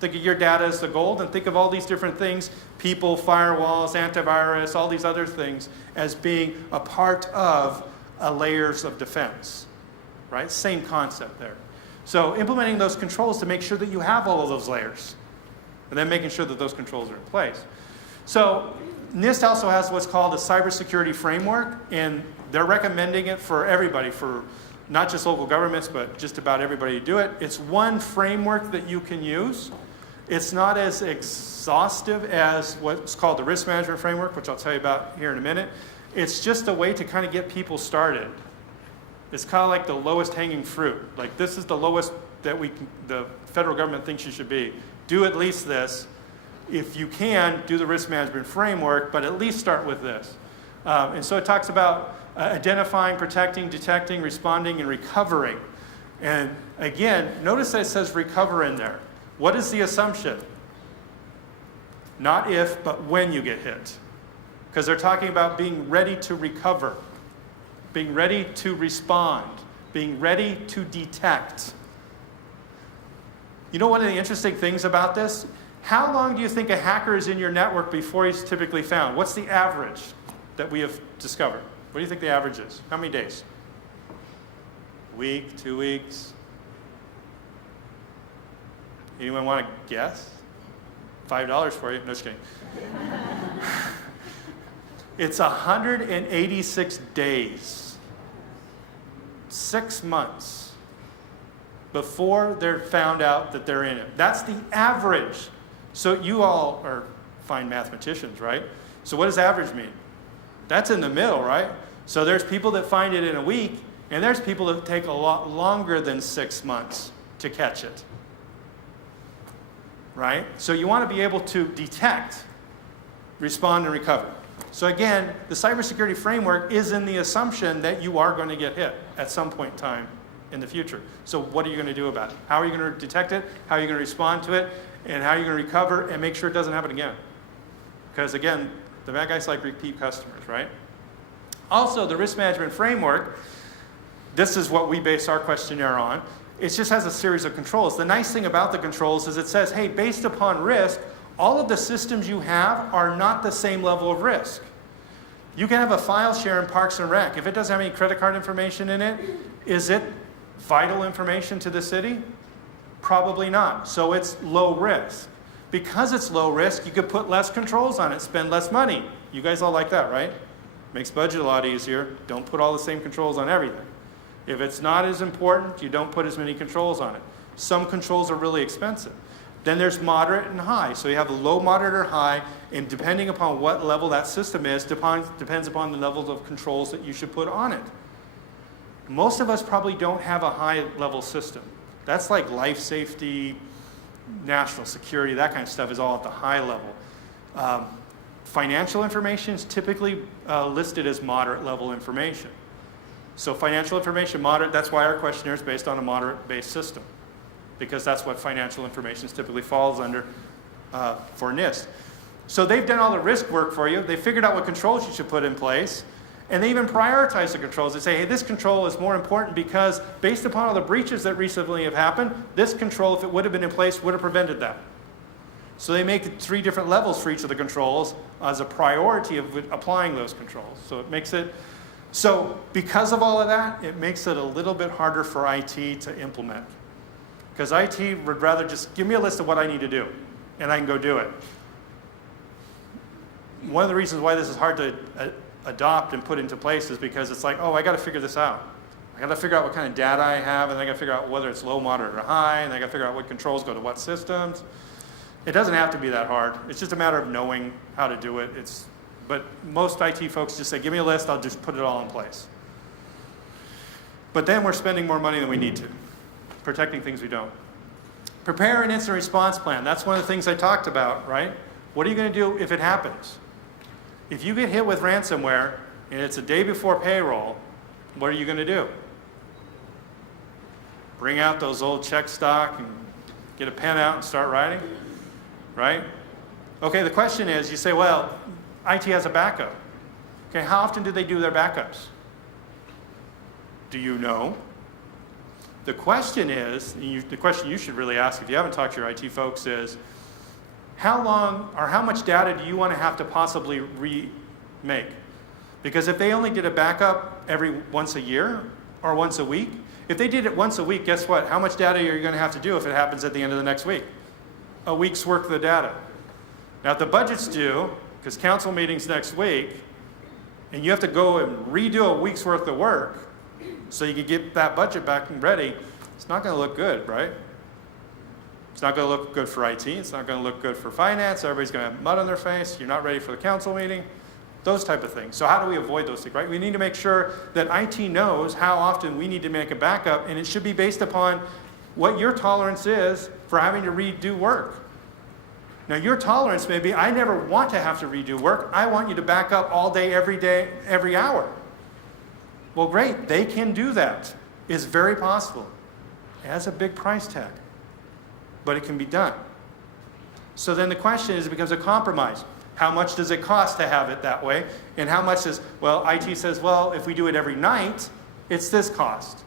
Think of your data as the gold, and think of all these different things, people, firewalls, antivirus, all these other things, as being a part of layers of defense, right? Same concept there. So implementing those controls to make sure that you have all of those layers, and then making sure that those controls are in place. So NIST also has what's called a cybersecurity framework, and they're recommending it for everybody, for not just local governments, but just about everybody to do it. It's one framework that you can use. It's not as exhaustive as what's called the risk management framework, which I'll tell you about here in a minute. It's just a way to kind of get people started. It's kind of like the lowest hanging fruit. Like, this is the lowest that the federal government thinks you should be. Do at least this. If you can, do the risk management framework, but at least start with this. And so it talks about identifying, protecting, detecting, responding, and recovering. And again, notice that it says recover in there. What is the assumption? Not if, but when you get hit. Because they're talking about being ready to recover, being ready to respond, being ready to detect. You know one of the interesting things about this? How long do you think a hacker is in your network before he's typically found? What's the average that we have discovered? What do you think the average is? How many days? A week, 2 weeks? Anyone want to guess? $5 for you. No, just kidding. It's 186 days, 6 months before they're found out that they're in it. That's the average. So you all are fine mathematicians, right? So what does average mean? That's in the middle, right? So there's people that find it in a week, and there's people that take a lot longer than 6 months to catch it. Right? So you want to be able to detect, respond, and recover. So again, the cybersecurity framework is in the assumption that you are going to get hit at some point in time in the future. So what are you going to do about it? How are you going to detect it? How are you going to respond to it? And how are you going to recover and make sure it doesn't happen again? Because again, the bad guys like repeat customers, right? Also, the risk management framework, this is what we base our questionnaire on. It just has a series of controls. The nice thing about the controls is it says, hey, based upon risk, all of the systems you have are not the same level of risk. You can have a file share in Parks and Rec. If it doesn't have any credit card information in it, is it vital information to the city? Probably not. So it's low risk. Because it's low risk, you could put less controls on it, spend less money. You guys all like that, right? Makes budget a lot easier. Don't put all the same controls on everything. If it's not as important, you don't put as many controls on it. Some controls are really expensive. Then there's moderate and high. So you have a low, moderate, or high, and depending upon what level that system is, depends upon the levels of controls that you should put on it. Most of us probably don't have a high-level system. That's like life safety, national security, that kind of stuff is all at the high level. Financial information is typically listed as moderate-level information. So financial information, moderate, that's why our questionnaire is based on a moderate-based system, because that's what financial information typically falls under for NIST. So they've done all the risk work for you. They figured out what controls you should put in place, and they even prioritize the controls. They say, hey, this control is more important because based upon all the breaches that recently have happened, this control, if it would have been in place, would have prevented that. So they make 3 different levels for each of the controls as a priority of applying those controls. So it makes it, so because of all of that, it makes it a little bit harder for IT to implement. Because IT would rather just give me a list of what I need to do, and I can go do it. One of the reasons why this is hard to adopt and put into place is because it's like, oh, I got to figure this out. I got to figure out what kind of data I have, and I got to figure out whether it's low, moderate, or high, and I got to figure out what controls go to what systems. It doesn't have to be that hard. It's just a matter of knowing how to do it. But most IT folks just say, give me a list, I'll just put it all in place. But then we're spending more money than we need to, protecting things we don't. Prepare an instant response plan. That's one of the things I talked about, right? What are you going to do if it happens? If you get hit with ransomware and it's a day before payroll, what are you going to do? Bring out those old check stock and get a pen out and start writing, right? Okay, the question is, you say, well, IT has a backup. Okay, how often do they do their backups? Do you know? The question is, the question you should really ask if you haven't talked to your IT folks is, how long or how much data do you want to have to possibly remake? Because if they only did a backup every once a year or once a week, if they did it once a week, guess what? How much data are you going to have to do if it happens at the end of the next week? A week's worth of data. Now, if the budget's due, because council meeting's next week, and you have to go and redo a week's worth of work so you can get that budget back and ready, it's not going to look good, right? It's not going to look good for IT. It's not going to look good for finance. Everybody's going to have mud on their face. You're not ready for the council meeting. Those type of things. So how do we avoid those things, right? We need to make sure that IT knows how often we need to make a backup, and it should be based upon what your tolerance is for having to redo work. Now your tolerance may be, I never want to have to redo work. I want you to back up all day, every hour. Well, great, they can do that. It's very possible. It has a big price tag, but it can be done. So then the question is, it becomes a compromise. How much does it cost to have it that way? And how much is, well, IT says, well, if we do it every night, it's this cost.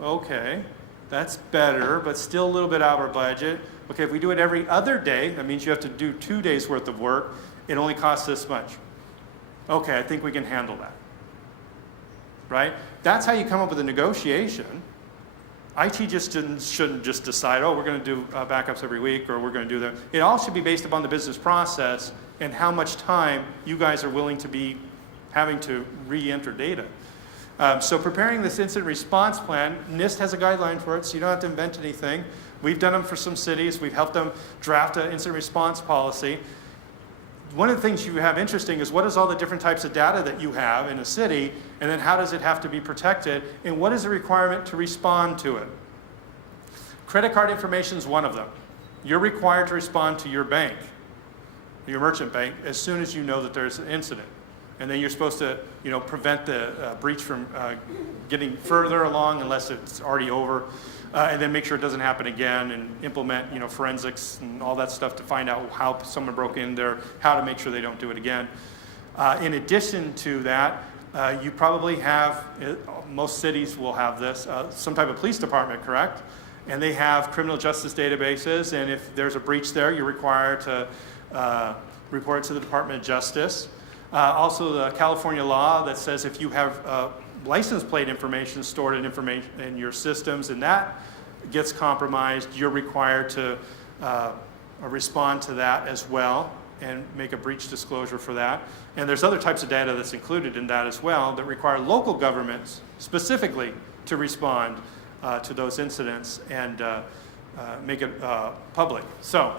Okay, that's better, but still a little bit out of our budget. Okay, if we do it every other day, that means you have to do 2 days worth of work. It only costs this much. Okay, I think we can handle that. Right? That's how you come up with a negotiation. IT just shouldn't just decide, oh, we're going to do backups every week, or we're going to do that. It all should be based upon the business process and how much time you guys are willing to be having to re-enter data. So preparing this incident response plan, NIST has a guideline for it, so you don't have to invent anything. We've done them for some cities. We've helped them draft an incident response policy. One of the things you have interesting is what is all the different types of data that you have in a city, and then how does it have to be protected, and what is the requirement to respond to it? Credit card information is one of them. You're required to respond to your bank, your merchant bank, as soon as you know that there's an incident. And then you're supposed to, prevent the breach from getting further along unless it's already over, and then make sure it doesn't happen again, and implement, forensics and all that stuff to find out how someone broke in there, how to make sure they don't do it again. In addition to that, you probably have, most cities will have this, some type of police department, correct? And they have criminal justice databases, and if there's a breach there, you're required to report it to the Department of Justice. Also, the California law that says if you have license plate information stored in your systems and that gets compromised, you're required to respond to that as well and make a breach disclosure for that. And there's other types of data that's included in that as well that require local governments specifically to respond to those incidents and make it public. So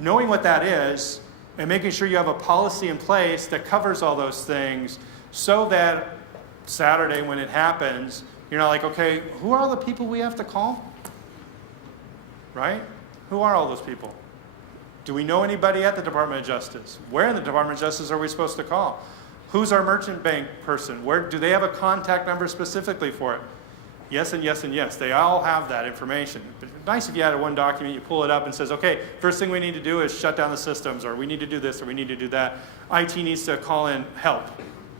knowing what that is and making sure you have a policy in place that covers all those things so that Saturday when it happens, you're not like, okay, who are all the people we have to call? Right? Who are all those people? Do we know anybody at the Department of Justice? Where in the Department of Justice are we supposed to call? Who's our merchant bank person? Where do they have a contact number specifically for it? Yes and yes and yes. They all have that information. But it's nice if you had one document, you pull it up and says, okay, first thing we need to do is shut down the systems, or we need to do this, or we need to do that. IT needs to call in help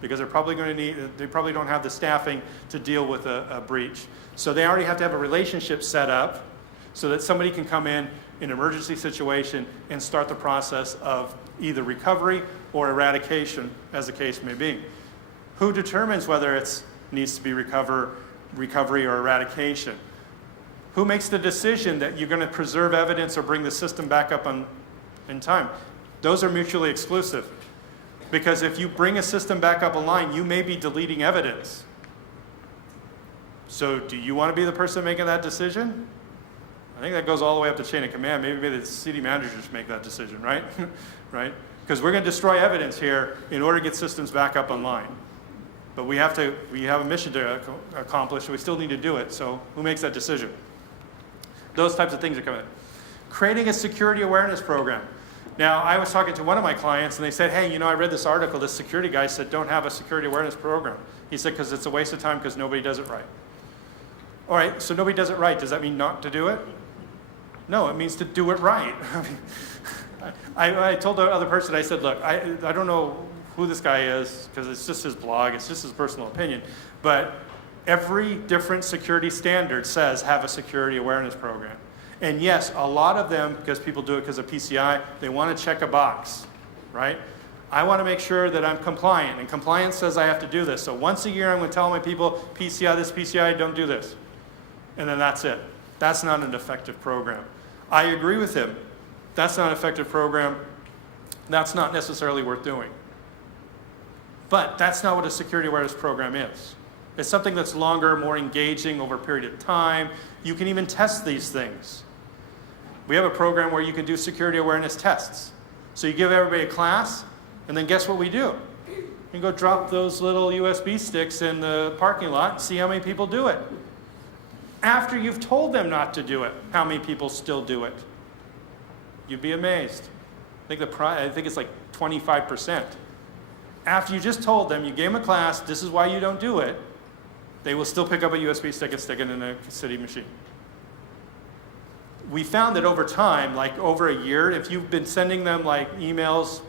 because they're probably going to they probably don't have the staffing to deal with a breach. So they already have to have a relationship set up so that somebody can come in an emergency situation and start the process of either recovery or eradication, as the case may be. Who determines whether it needs to be recovery or eradication? Who makes the decision that you're going to preserve evidence or bring the system back up in time? Those are mutually exclusive. Because if you bring a system back up online, you may be deleting evidence. So do you want to be the person making that decision? I think that goes all the way up the chain of command. Maybe the city managers make that decision, right? Right? Because we're going to destroy evidence here in order to get systems back up online. But we have a mission to accomplish, and we still need to do it. So who makes that decision? Those types of things are coming. Creating a security awareness program. Now, I was talking to one of my clients, and they said, hey, I read this article. This security guy said, don't have a security awareness program. He said, because it's a waste of time because nobody does it right. All right, so nobody does it right. Does that mean not to do it? No, it means to do it right. I told the other person, I said, look, I don't know who this guy is, because it's just his blog, it's just his personal opinion, but every different security standard says have a security awareness program. And yes, a lot of them, because people do it because of PCI, they want to check a box, right? I want to make sure that I'm compliant, and compliance says I have to do this. So once a year I'm going to tell my people, PCI this, PCI, don't do this. And then that's it. That's not an effective program. I agree with him. That's not an effective program. That's not necessarily worth doing. But that's not what a security awareness program is. It's something that's longer, more engaging over a period of time. You can even test these things. We have a program where you can do security awareness tests. So you give everybody a class, and then guess what we do? You go drop those little USB sticks in the parking lot and see how many people do it. After you've told them not to do it, how many people still do it? You'd be amazed. I think it's like 25%. After you just told them, you gave them a class, this is why you don't do it, they will still pick up a USB stick and stick it in a city machine. We found that over time, like over a year, if you've been sending them like emails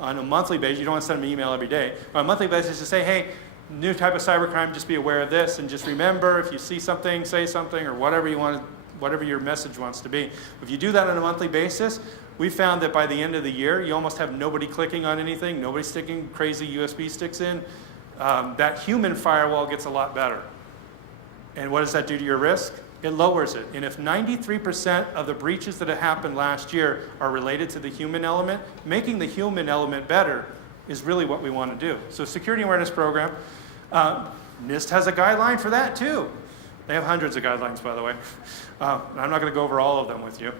on a monthly basis, you don't want to send them an email every day, but on a monthly basis to say, hey, new type of cybercrime, just be aware of this, and just remember, if you see something, say something, or whatever you want, whatever your message wants to be. If you do that on a monthly basis, we found that by the end of the year, you almost have nobody clicking on anything, nobody sticking crazy USB sticks in. That human firewall gets a lot better. And what does that do to your risk? It lowers it. And if 93% of the breaches that have happened last year are related to the human element, making the human element better is really what we want to do. So Security Awareness Program, NIST has a guideline for that too. They have hundreds of guidelines, by the way. I'm not going to go over all of them with you,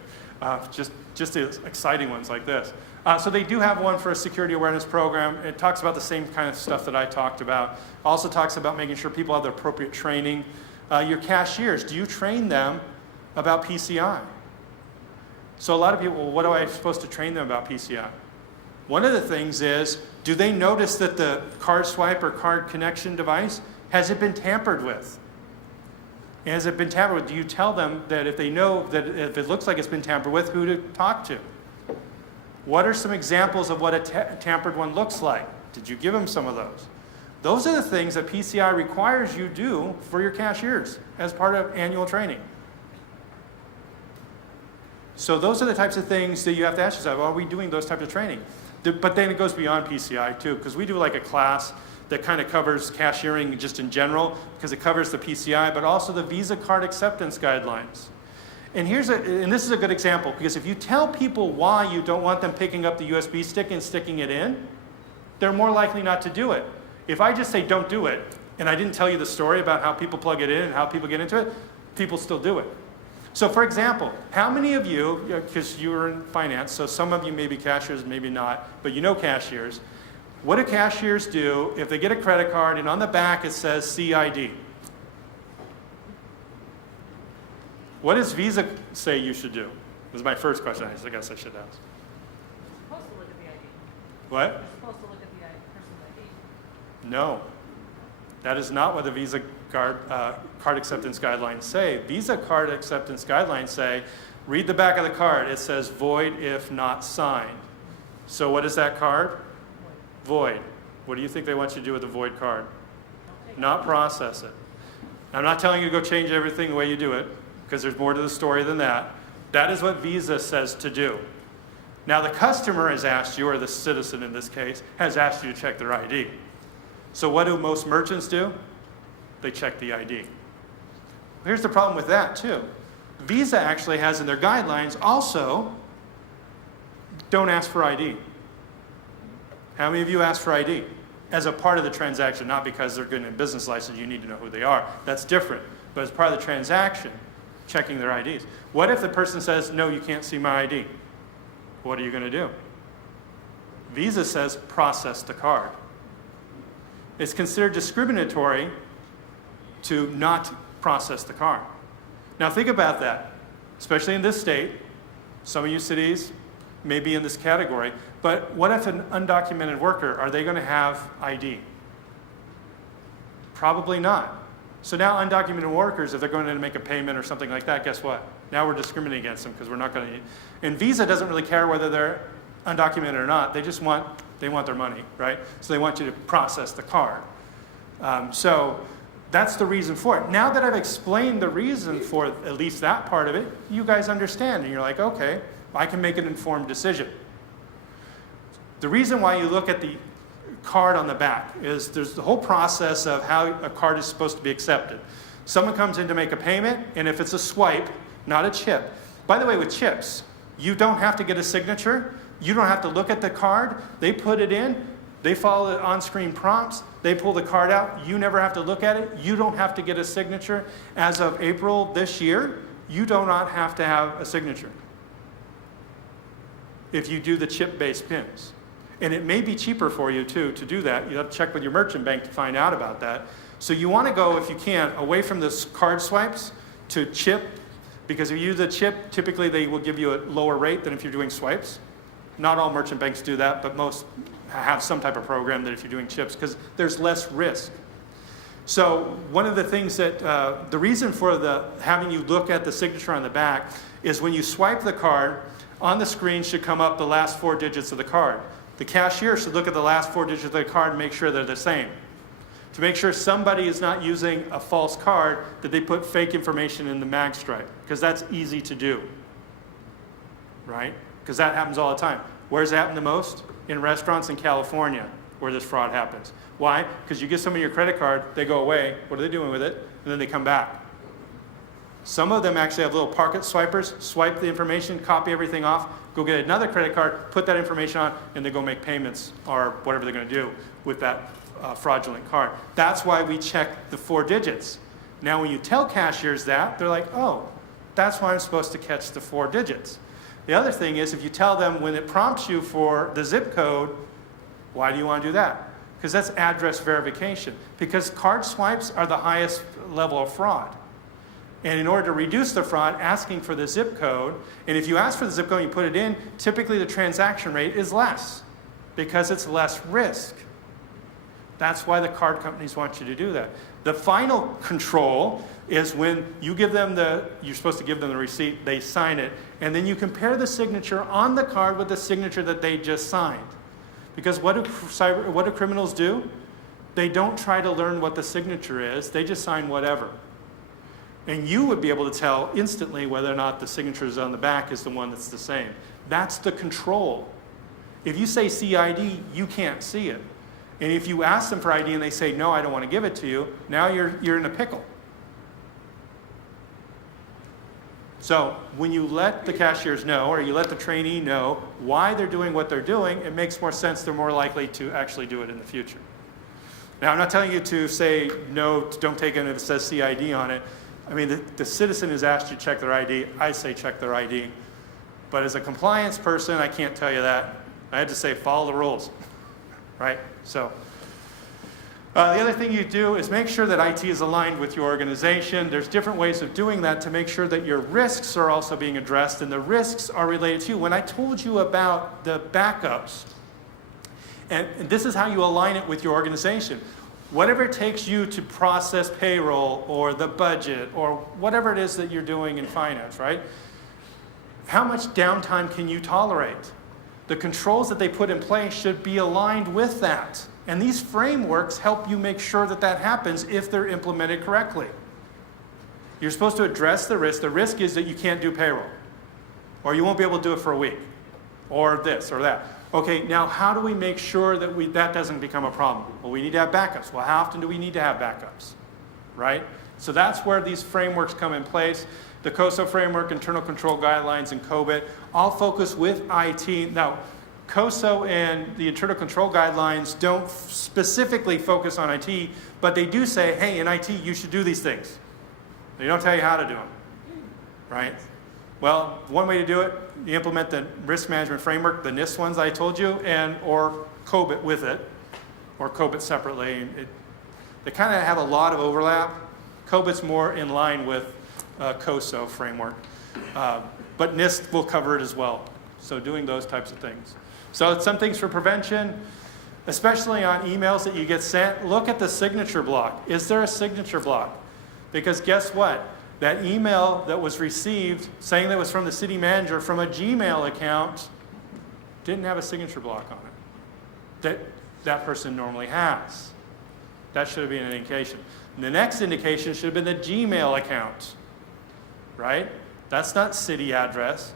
just the exciting ones like this. So they do have one for a Security Awareness Program. It talks about the same kind of stuff that I talked about. Also talks about making sure people have the appropriate training. Your cashiers, do you train them about PCI? So a lot of people, well, what am I supposed to train them about PCI? One of the things is, do they notice that the card swipe or card connection device, has it been tampered with? Has it been tampered with? Do you tell them that if they know that if it looks like it's been tampered with, who to talk to? What are some examples of what a tampered one looks like? Did you give them some of those? Those are the things that PCI requires you do for your cashiers as part of annual training. So those are the types of things that you have to ask yourself, are we doing those types of training? But then it goes beyond PCI too, because we do like a class that kind of covers cashiering just in general, because it covers the PCI, but also the Visa card acceptance guidelines. And this is a good example, because if you tell people why you don't want them picking up the USB stick and sticking it in, they're more likely not to do it. If I just say don't do it, and I didn't tell you the story about how people plug it in and how people get into it, people still do it. So for example, how many of you, because you are in finance, so some of you may be cashiers, maybe not, but you know cashiers. What do cashiers do if they get a credit card and on the back it says CID? What does Visa say you should do? This is my first question I guess I should ask. You're supposed to look at the ID. What? You're supposed to look at the person's ID. No. That is not what the Visa card acceptance guidelines say. Visa card acceptance guidelines say, read the back of the card. It says void if not signed. So what is that card? Void. What do you think they want you to do with the void card? Not process it. I'm not telling you to go change everything the way you do it, because there's more to the story than that. That is what Visa says to do. Now the customer has asked you, or the citizen in this case, has asked you to check their ID. So what do most merchants do? They check the ID. Here's the problem with that too. Visa actually has in their guidelines also, don't ask for ID. How many of you ask for ID? As a part of the transaction, not because they're getting a business license, you need to know who they are. That's different. But as part of the transaction, checking their IDs. What if the person says, no, you can't see my ID? What are you going to do? Visa says, process the card. It's considered discriminatory to not process the card. Now think about that, especially in this state. Some of you cities may be in this category, but what if an undocumented worker, are they going to have ID? Probably not. So now undocumented workers, if they're going to make a payment or something like that, guess what? Now we're discriminating against them because we're not going to. And Visa doesn't really care whether they're undocumented or not. They just want their money, right? So they want you to process the card. So that's the reason for it. Now that I've explained the reason for at least that part of it, you guys understand, and you're like, okay, I can make an informed decision. The reason why you look at the card on the back is there's the whole process of how a card is supposed to be accepted. Someone comes in to make a payment, and if it's a swipe, not a chip. By the way, with chips, you don't have to get a signature. You don't have to look at the card. They put it in. They follow the on-screen prompts. They pull the card out. You never have to look at it. You don't have to get a signature. As of April this year, you do not have to have a signature if you do the chip-based PINs. And it may be cheaper for you, too, to do that. You have to check with your merchant bank to find out about that. So you want to go, if you can, away from the card swipes to chip Because if you use a chip, typically they will give you a lower rate than if you're doing swipes. Not all merchant banks do that, but most have some type of program that if you're doing chips, because there's less risk. So one of the things that, the reason for having you look at the signature on the back is when you swipe the card, on the screen should come up the last 4 digits of the card. The cashier should look at the last 4 digits of the card and make sure they're the same. To make sure somebody is not using a false card, that they put fake information in the mag stripe, because that's easy to do, right? Because that happens all the time. Where's it happen the most? In restaurants in California, where this fraud happens. Why? Because you give somebody your credit card, they go away, what are they doing with it? And then they come back. Some of them actually have little pocket swipers, swipe the information, copy everything off, go get another credit card, put that information on, and they go make payments or whatever they're going to do with that fraudulent card. That's why we check the 4 digits. Now when you tell cashiers that, they're like, oh, that's why I'm supposed to catch the 4 digits. The other thing is, if you tell them when it prompts you for the zip code, why do you want to do that? Because that's address verification. Because card swipes are the highest level of fraud. And in order to reduce the fraud, asking for the zip code, and if you ask for the zip code and you put it in, typically the transaction rate is less because it's less risk. That's why the card companies want you to do that. The final control is when you give them you're supposed to give them the receipt, they sign it, and then you compare the signature on the card with the signature that they just signed. Because what do criminals do? They don't try to learn what the signature is, they just sign whatever. And you would be able to tell instantly whether or not the signature on the back is the one that's the same. That's the control. If you say CID, you can't see it. And if you ask them for ID and they say, no, I don't want to give it to you, now you're in a pickle. So when you let the cashiers know, or you let the trainee know why they're doing what they're doing, it makes more sense. They're more likely to actually do it in the future. Now, I'm not telling you to say, no, don't take it if it says CID on it. I mean, the citizen has asked you to check their ID. I say check their ID. But as a compliance person, I can't tell you that. I had to say follow the rules, right? So the other thing you do is make sure that IT is aligned with your organization. There's different ways of doing that to make sure that your risks are also being addressed, and the risks are related to you. When I told you about the backups, and this is how you align it with your organization. Whatever it takes you to process payroll or the budget or whatever it is that you're doing in finance, right? How much downtime can you tolerate? The controls that they put in place should be aligned with that. And these frameworks help you make sure that that happens if they're implemented correctly. You're supposed to address the risk. The risk is that you can't do payroll, or you won't be able to do it for a week, or this or that. Okay, now how do we make sure that that doesn't become a problem? Well, we need to have backups. Well, how often do we need to have backups, right? So that's where these frameworks come in place. The COSO framework, internal control guidelines, and COBIT all focus with IT. Now, COSO and the internal control guidelines don't specifically focus on IT, but they do say, hey, in IT, you should do these things. They don't tell you how to do them, right? Well, one way to do it, you implement the risk management framework, the NIST ones I told you, or COBIT with it, or COBIT separately. They kind of have a lot of overlap. COBIT's more in line with COSO framework, but NIST will cover it as well. So doing those types of things. So some things for prevention, especially on emails that you get sent, look at the signature block. Is there a signature block? Because guess what? That email that was received saying that it was from the city manager from a Gmail account didn't have a signature block on it that person normally has. That should have been an indication. And the next indication should have been the Gmail account, right? That's not city address,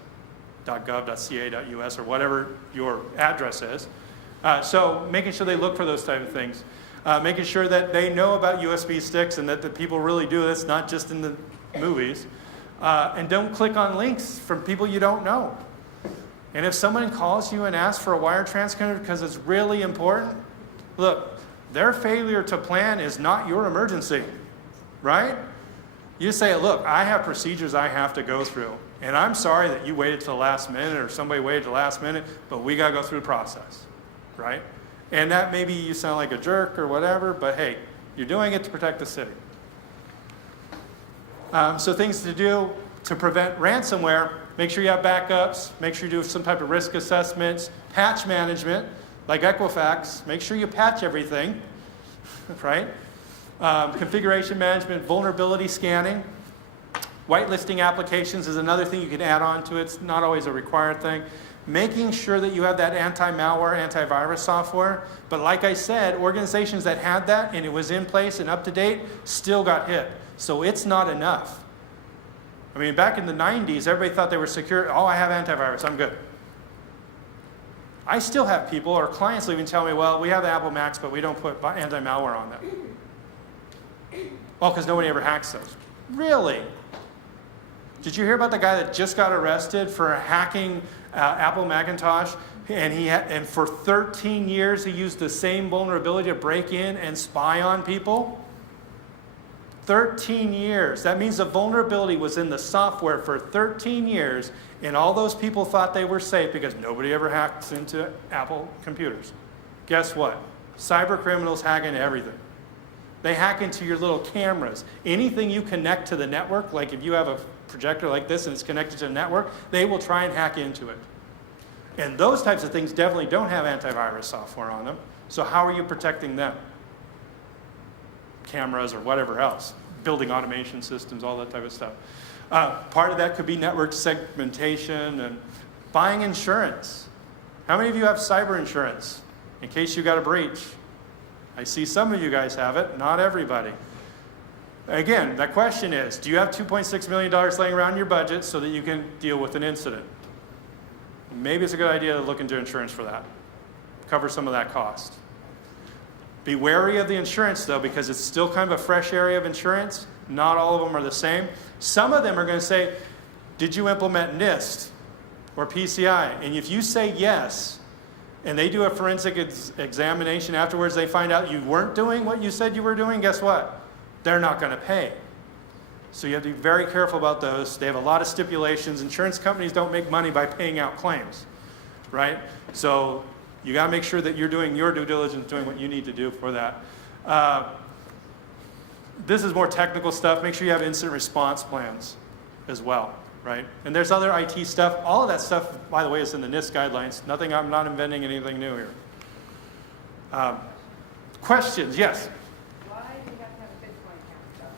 .gov.ca.us or whatever your address is. So making sure they look for those type of things. Making sure that they know about USB sticks and that the people really do this, not just in the movies. And don't click on links from people you don't know. And if someone calls you and asks for a wire transfer because it's really important, look, their failure to plan is not your emergency, right? You say, look, I have procedures I have to go through. And I'm sorry that you waited till the last minute or somebody waited till the last minute, but we got to go through the process, right? And that maybe you sound like a jerk or whatever, but hey, you're doing it to protect the city. So things to do, to prevent ransomware, make sure you have backups, make sure you do some type of risk assessments, patch management, like Equifax, make sure you patch everything, right? Configuration management, vulnerability scanning. Whitelisting applications is another thing you can add on to it. It's not always a required thing. Making sure that you have that anti-malware, antivirus software. But like I said, organizations that had that and it was in place and up to date still got hit. So it's not enough. I mean, back in the 90s, everybody thought they were secure. Oh, I have antivirus, I'm good. I still have people or clients even tell me, well, we have the Apple Macs, but we don't put anti-malware on them. Oh, because nobody ever hacks those. Really? Did you hear about the guy that just got arrested for hacking Apple Macintosh? And for 13 years he used the same vulnerability to break in and spy on people? 13 years. That means the vulnerability was in the software for 13 years, and all those people thought they were safe because nobody ever hacks into Apple computers. Guess what? Cyber criminals hack into everything. They hack into your little cameras. Anything you connect to the network, like if you have a projector like this and it's connected to the network, they will try and hack into it. And those types of things definitely don't have antivirus software on them. So how are you protecting them? Cameras or whatever else. Building automation systems, all that type of stuff. Part of that could be network segmentation and buying insurance. How many of you have cyber insurance in case you got a breach? I see some of you guys have it, not everybody. Again, that question is, do you have $2.6 million laying around in your budget so that you can deal with an incident? Maybe it's a good idea to look into insurance for that. Cover some of that cost. Be wary of the insurance though, because it's still kind of a fresh area of insurance. Not all of them are the same. Some of them are going to say, did you implement NIST or PCI? And if you say yes, and they do a forensic examination afterwards, they find out you weren't doing what you said you were doing, guess what? They're not going to pay. So you have to be very careful about those. They have a lot of stipulations. Insurance companies don't make money by paying out claims, right? So you got to make sure that you're doing your due diligence, doing what you need to do for that. This is more technical stuff. Make sure you have incident response plans as well, right? And there's other IT stuff. All of that stuff, by the way, is in the NIST guidelines. Nothing, I'm not inventing anything new here. Questions? Yes? Why do you have to have a Bitcoin account?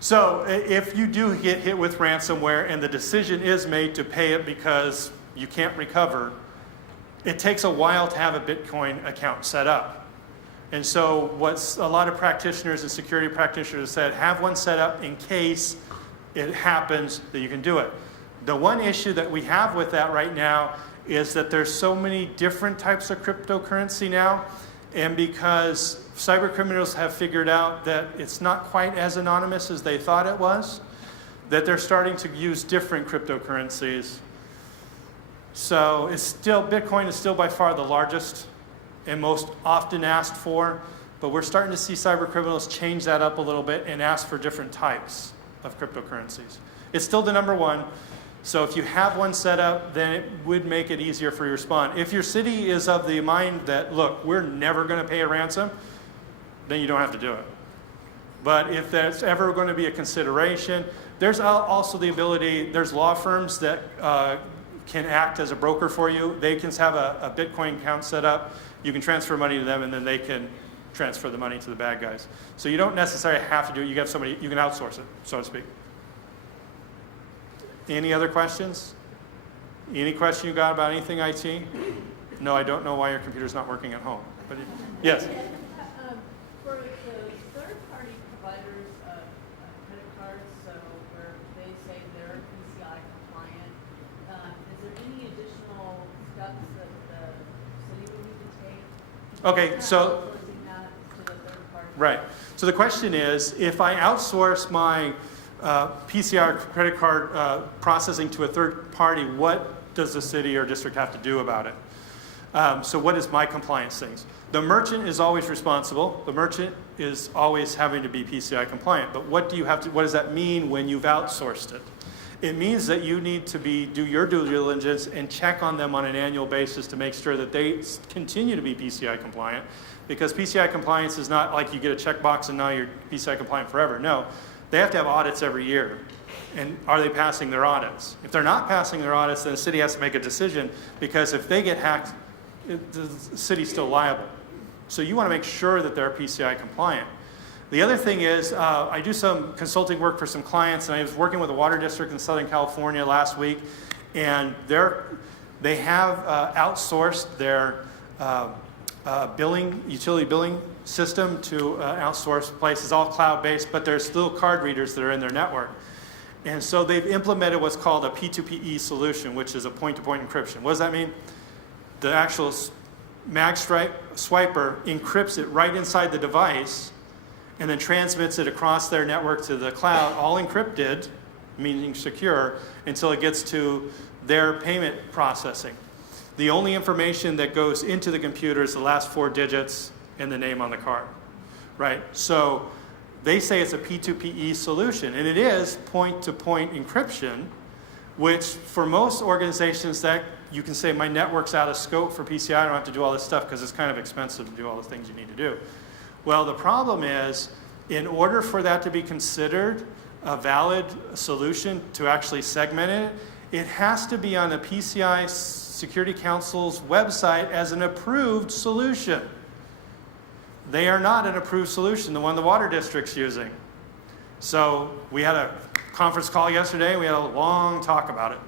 So if you do get hit with ransomware and the decision is made to pay it because you can't recover, it takes a while to have a Bitcoin account set up. And so what a lot of practitioners and security practitioners have said, have one set up in case it happens that you can do it. The one issue that we have with that right now is that there's so many different types of cryptocurrency now, and because cyber criminals have figured out that it's not quite as anonymous as they thought it was, that they're starting to use different cryptocurrencies. So it's still, Bitcoin is still by far the largest and most often asked for, but we're starting to see cyber criminals change that up a little bit and ask for different types of cryptocurrencies. It's still the number one, so if you have one set up, then it would make it easier for you to respond. If your city is of the mind that, look, we're never going to pay a ransom, then you don't have to do it. But if there's ever going to be a consideration, there's also the ability, there's law firms that can act as a broker for you. They can have a Bitcoin account set up. You can transfer money to them, and then they can transfer the money to the bad guys. So you don't necessarily have to do it. You have somebody, you can outsource it, so to speak. Any other questions? Any question you got about anything IT? No, I don't know why your computer's not working at home. But yes? For the third-party providers of credit cards, so where they say they're PCI compliant, is there any additional steps that the city would need to take? Okay, so Outsourcing that to the third party? right. So the question is, if I outsource my PCI credit card processing to a third party, what does the city or district have to do about it? So what is my compliance things? The merchant is always responsible. The merchant is always having to be PCI compliant. But what do you have to? What does that mean when you've outsourced it? It means that you need to do your due diligence and check on them on an annual basis to make sure that they continue to be PCI compliant. Because PCI compliance is not like you get a checkbox and now you're PCI compliant forever. No, they have to have audits every year. And are they passing their audits? If they're not passing their audits, then the city has to make a decision, because if they get hacked, the city's still liable. So you want to make sure that they're PCI compliant. The other thing is, I do some consulting work for some clients, and I was working with a water district in Southern California last week, and they have outsourced their utility billing system to outsource places, all cloud-based, but there's still card readers that are in their network. And so they've implemented what's called a P2PE solution, which is a point-to-point encryption. What does that mean? The actual mag swiper encrypts it right inside the device and then transmits it across their network to the cloud, all encrypted, meaning secure, until it gets to their payment processing. The only information that goes into the computer is the last 4 digits and the name on the card, right? So they say it's a P2PE solution, and it is point-to-point encryption, which for most organizations that you can say my network's out of scope for PCI, I don't have to do all this stuff because it's kind of expensive to do all the things you need to do. Well, the problem is, in order for that to be considered a valid solution to actually segment it, it has to be on the PCI Security Council's website as an approved solution. They are not an approved solution, the one the water district's using. So we had a conference call yesterday, we had a long talk about it.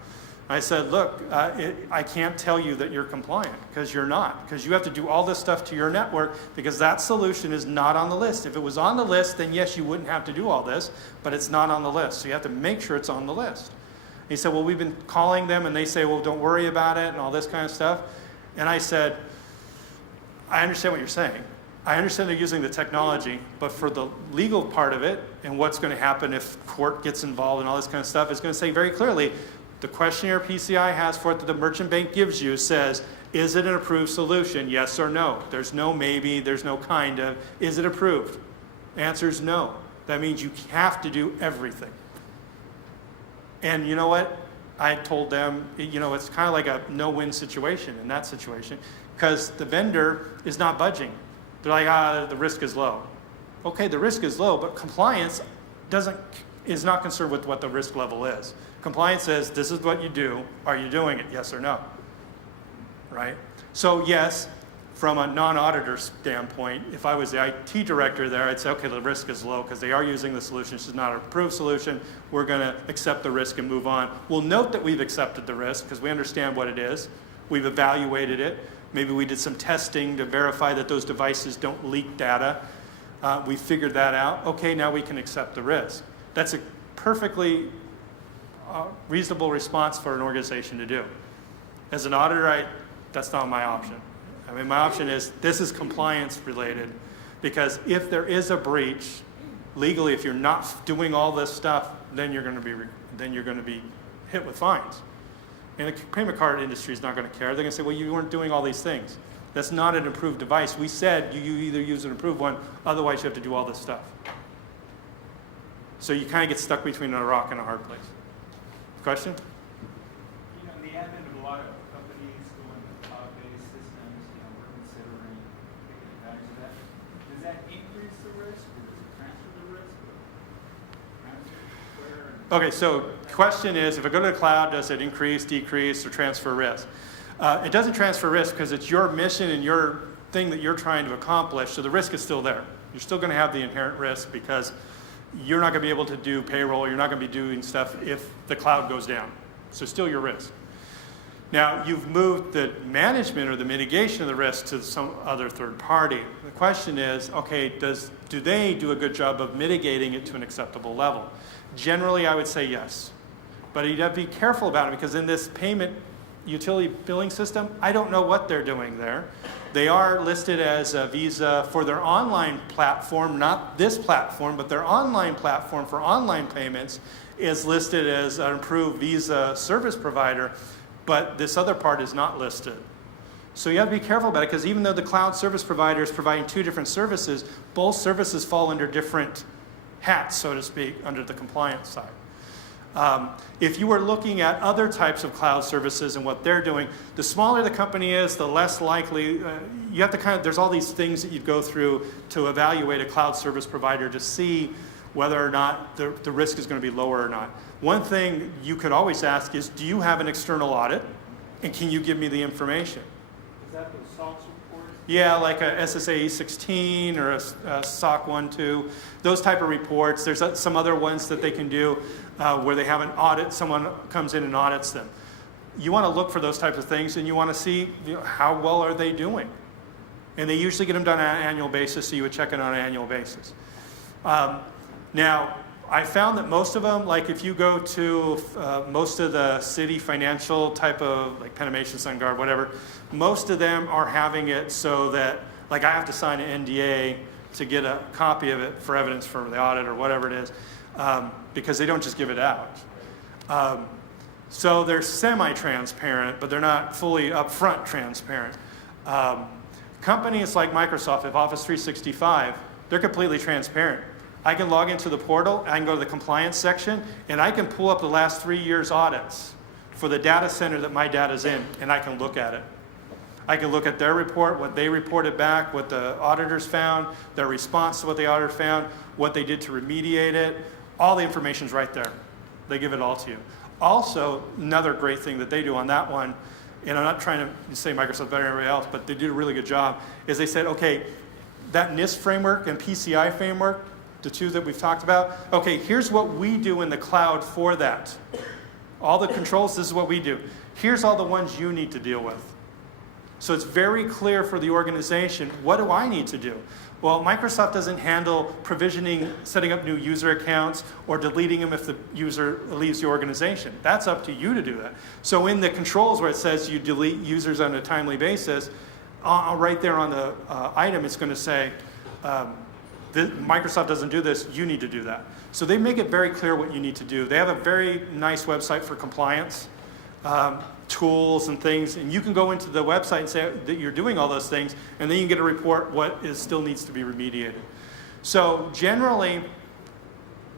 I said, look, I can't tell you that you're compliant, because you're not, because you have to do all this stuff to your network, because that solution is not on the list. If it was on the list, then yes, you wouldn't have to do all this, but it's not on the list. So you have to make sure it's on the list. And he said, well, we've been calling them, and they say, well, don't worry about it, and all this kind of stuff. And I said, I understand what you're saying. I understand they're using the technology, but for the legal part of it, and what's going to happen if court gets involved and all this kind of stuff, it's going to say very clearly, the questionnaire PCI has for it that the merchant bank gives you says, is it an approved solution, yes or no? There's no maybe, there's no kind of. Is it approved? The answer is no. That means you have to do everything. And you know what? I told them, it's kind of like a no-win situation in that situation, because the vendor is not budging. They're like, the risk is low. Okay, the risk is low, but compliance is not concerned with what the risk level is. Compliance says, this is what you do. Are you doing it? Yes or no? Right? So yes, from a non-auditor standpoint, if I was the IT director there, I'd say, okay, the risk is low because they are using the solution. This is not an approved solution. We're going to accept the risk and move on. We'll note that we've accepted the risk because we understand what it is. We've evaluated it. Maybe we did some testing to verify that those devices don't leak data. We figured that out. Okay, now we can accept the risk. That's a perfectly reasonable response for an organization to do. As an auditor, that's not my option. I mean, my option is this is compliance related, because if there is a breach, legally, if you're not doing all this stuff, then you're going to be hit with fines. And the payment card industry is not going to care. They're going to say, well, you weren't doing all these things. That's not an approved device. We said you either use an approved one, otherwise you have to do all this stuff. So you kind of get stuck between a rock and a hard place. Question? The advent of a lot of companies going to cloud-based systems, we're considering taking advantage of that. Does that increase the risk, or does it transfer the risk? Okay, so question is, if I go to the cloud, does it increase, decrease, or transfer risk? It doesn't transfer risk because it's your mission and your thing that you're trying to accomplish, so the risk is still there. You're still going to have the inherent risk because you're not going to be able to do payroll, you're not going to be doing stuff if the cloud goes down. So still your risk. Now, you've moved the management or the mitigation of the risk to some other third party. The question is, okay, do they do a good job of mitigating it to an acceptable level? Generally, I would say yes. But you have to be careful about it, because in this payment utility billing system, I don't know what they're doing there. They are listed as a Visa for their online platform, not this platform, but their online platform for online payments is listed as an approved Visa service provider, but this other part is not listed. So you have to be careful about it, because even though the cloud service provider is providing two different services, both services fall under different hats, so to speak, under the compliance side. If you were looking at other types of cloud services and what they're doing, the smaller the company is, the less likely, you have to there's all these things that you go through to evaluate a cloud service provider to see whether or not the risk is going to be lower or not. One thing you could always ask is, do you have an external audit? And can you give me the information? Is that the SOX report? Yeah, like a SSA 16 or a SOC 1-2, those type of reports. There's some other ones that they can do where they have an audit, someone comes in and audits them. You want to look for those types of things, and you want to see, you know, how well are they doing. And they usually get them done on an annual basis, so you would check it on an annual basis. Now, I found that most of them, like if you go to most of the city financial type of, like Penimation, SunGuard, whatever, most of them are having it so that, like I have to sign an NDA to get a copy of it for evidence for the audit or whatever it is, because they don't just give it out. So they're semi-transparent, but they're not fully upfront transparent. Companies like Microsoft, if Office 365, they're completely transparent. I can log into the portal, I can go to the compliance section, and I can pull up the last 3 years' audits for the data center that my data's in, and I can look at it. I can look at their report, what they reported back, what the auditors found, their response to what the auditor found, what they did to remediate it. All the information's right there. They give it all to you. Also, another great thing that they do on that one, and I'm not trying to say Microsoft better than everybody else, but they did a really good job, is they said, okay, that NIST framework and PCI framework, the two that we've talked about, okay, here's what we do in the cloud for that. All the controls, this is what we do. Here's all the ones you need to deal with. So it's very clear for the organization, what do I need to do? Well, Microsoft doesn't handle provisioning, setting up new user accounts, or deleting them if the user leaves the organization. That's up to you to do that. So in the controls where it says you delete users on a timely basis, right there on the item, it's going to say, Microsoft doesn't do this, you need to do that. So they make it very clear what you need to do. They have a very nice website for compliance, tools and things, and you can go into the website and say that you're doing all those things, and then you can get a report what still needs to be remediated. So generally,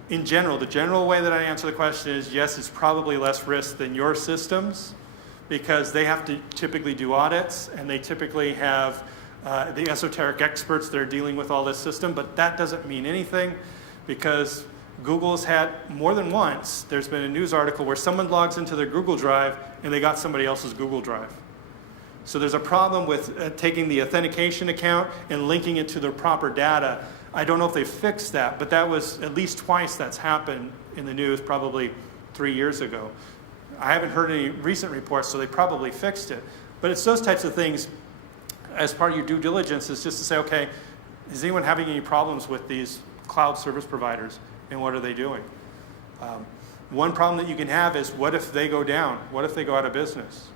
in general, the general way that I answer the question is, yes, it's probably less risk than your systems, because they have to typically do audits, and they typically have the esoteric experts that are dealing with all this system, but that doesn't mean anything, because Google's had more than once, there's been a news article where someone logs into their Google Drive and they got somebody else's Google Drive. So there's a problem with taking the authentication account and linking it to their proper data. I don't know if they fixed that, but that was at least twice that's happened in the news, probably 3 years ago. I haven't heard any recent reports, so they probably fixed it. But it's those types of things, as part of your due diligence, is just to say, okay, is anyone having any problems with these cloud service providers, and what are they doing? One problem that you can have is, what if they go down? What if they go out of business?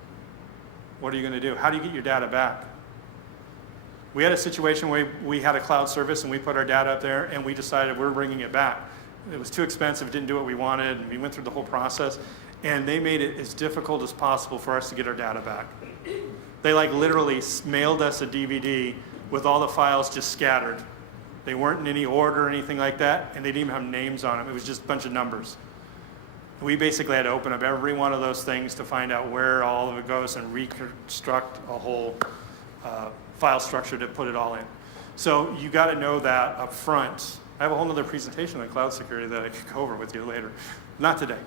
What are you going to do? How do you get your data back? We had a situation where we had a cloud service and we put our data up there and we decided we're bringing it back. It was too expensive, it didn't do what we wanted, and we went through the whole process, and they made it as difficult as possible for us to get our data back. They like literally mailed us a DVD with all the files just scattered. They weren't in any order or anything like that, and they didn't even have names on them. It was just a bunch of numbers. We basically had to open up every one of those things to find out where all of it goes and reconstruct a whole file structure to put it all in. So you got to know that up front. I have a whole other presentation on cloud security that I could go over with you later. Not today.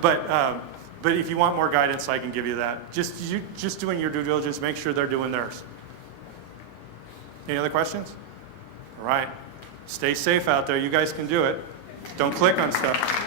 But if you want more guidance, I can give you that. Just doing your due diligence, make sure they're doing theirs. Any other questions? All right. Stay safe out there. You guys can do it. Don't click on stuff.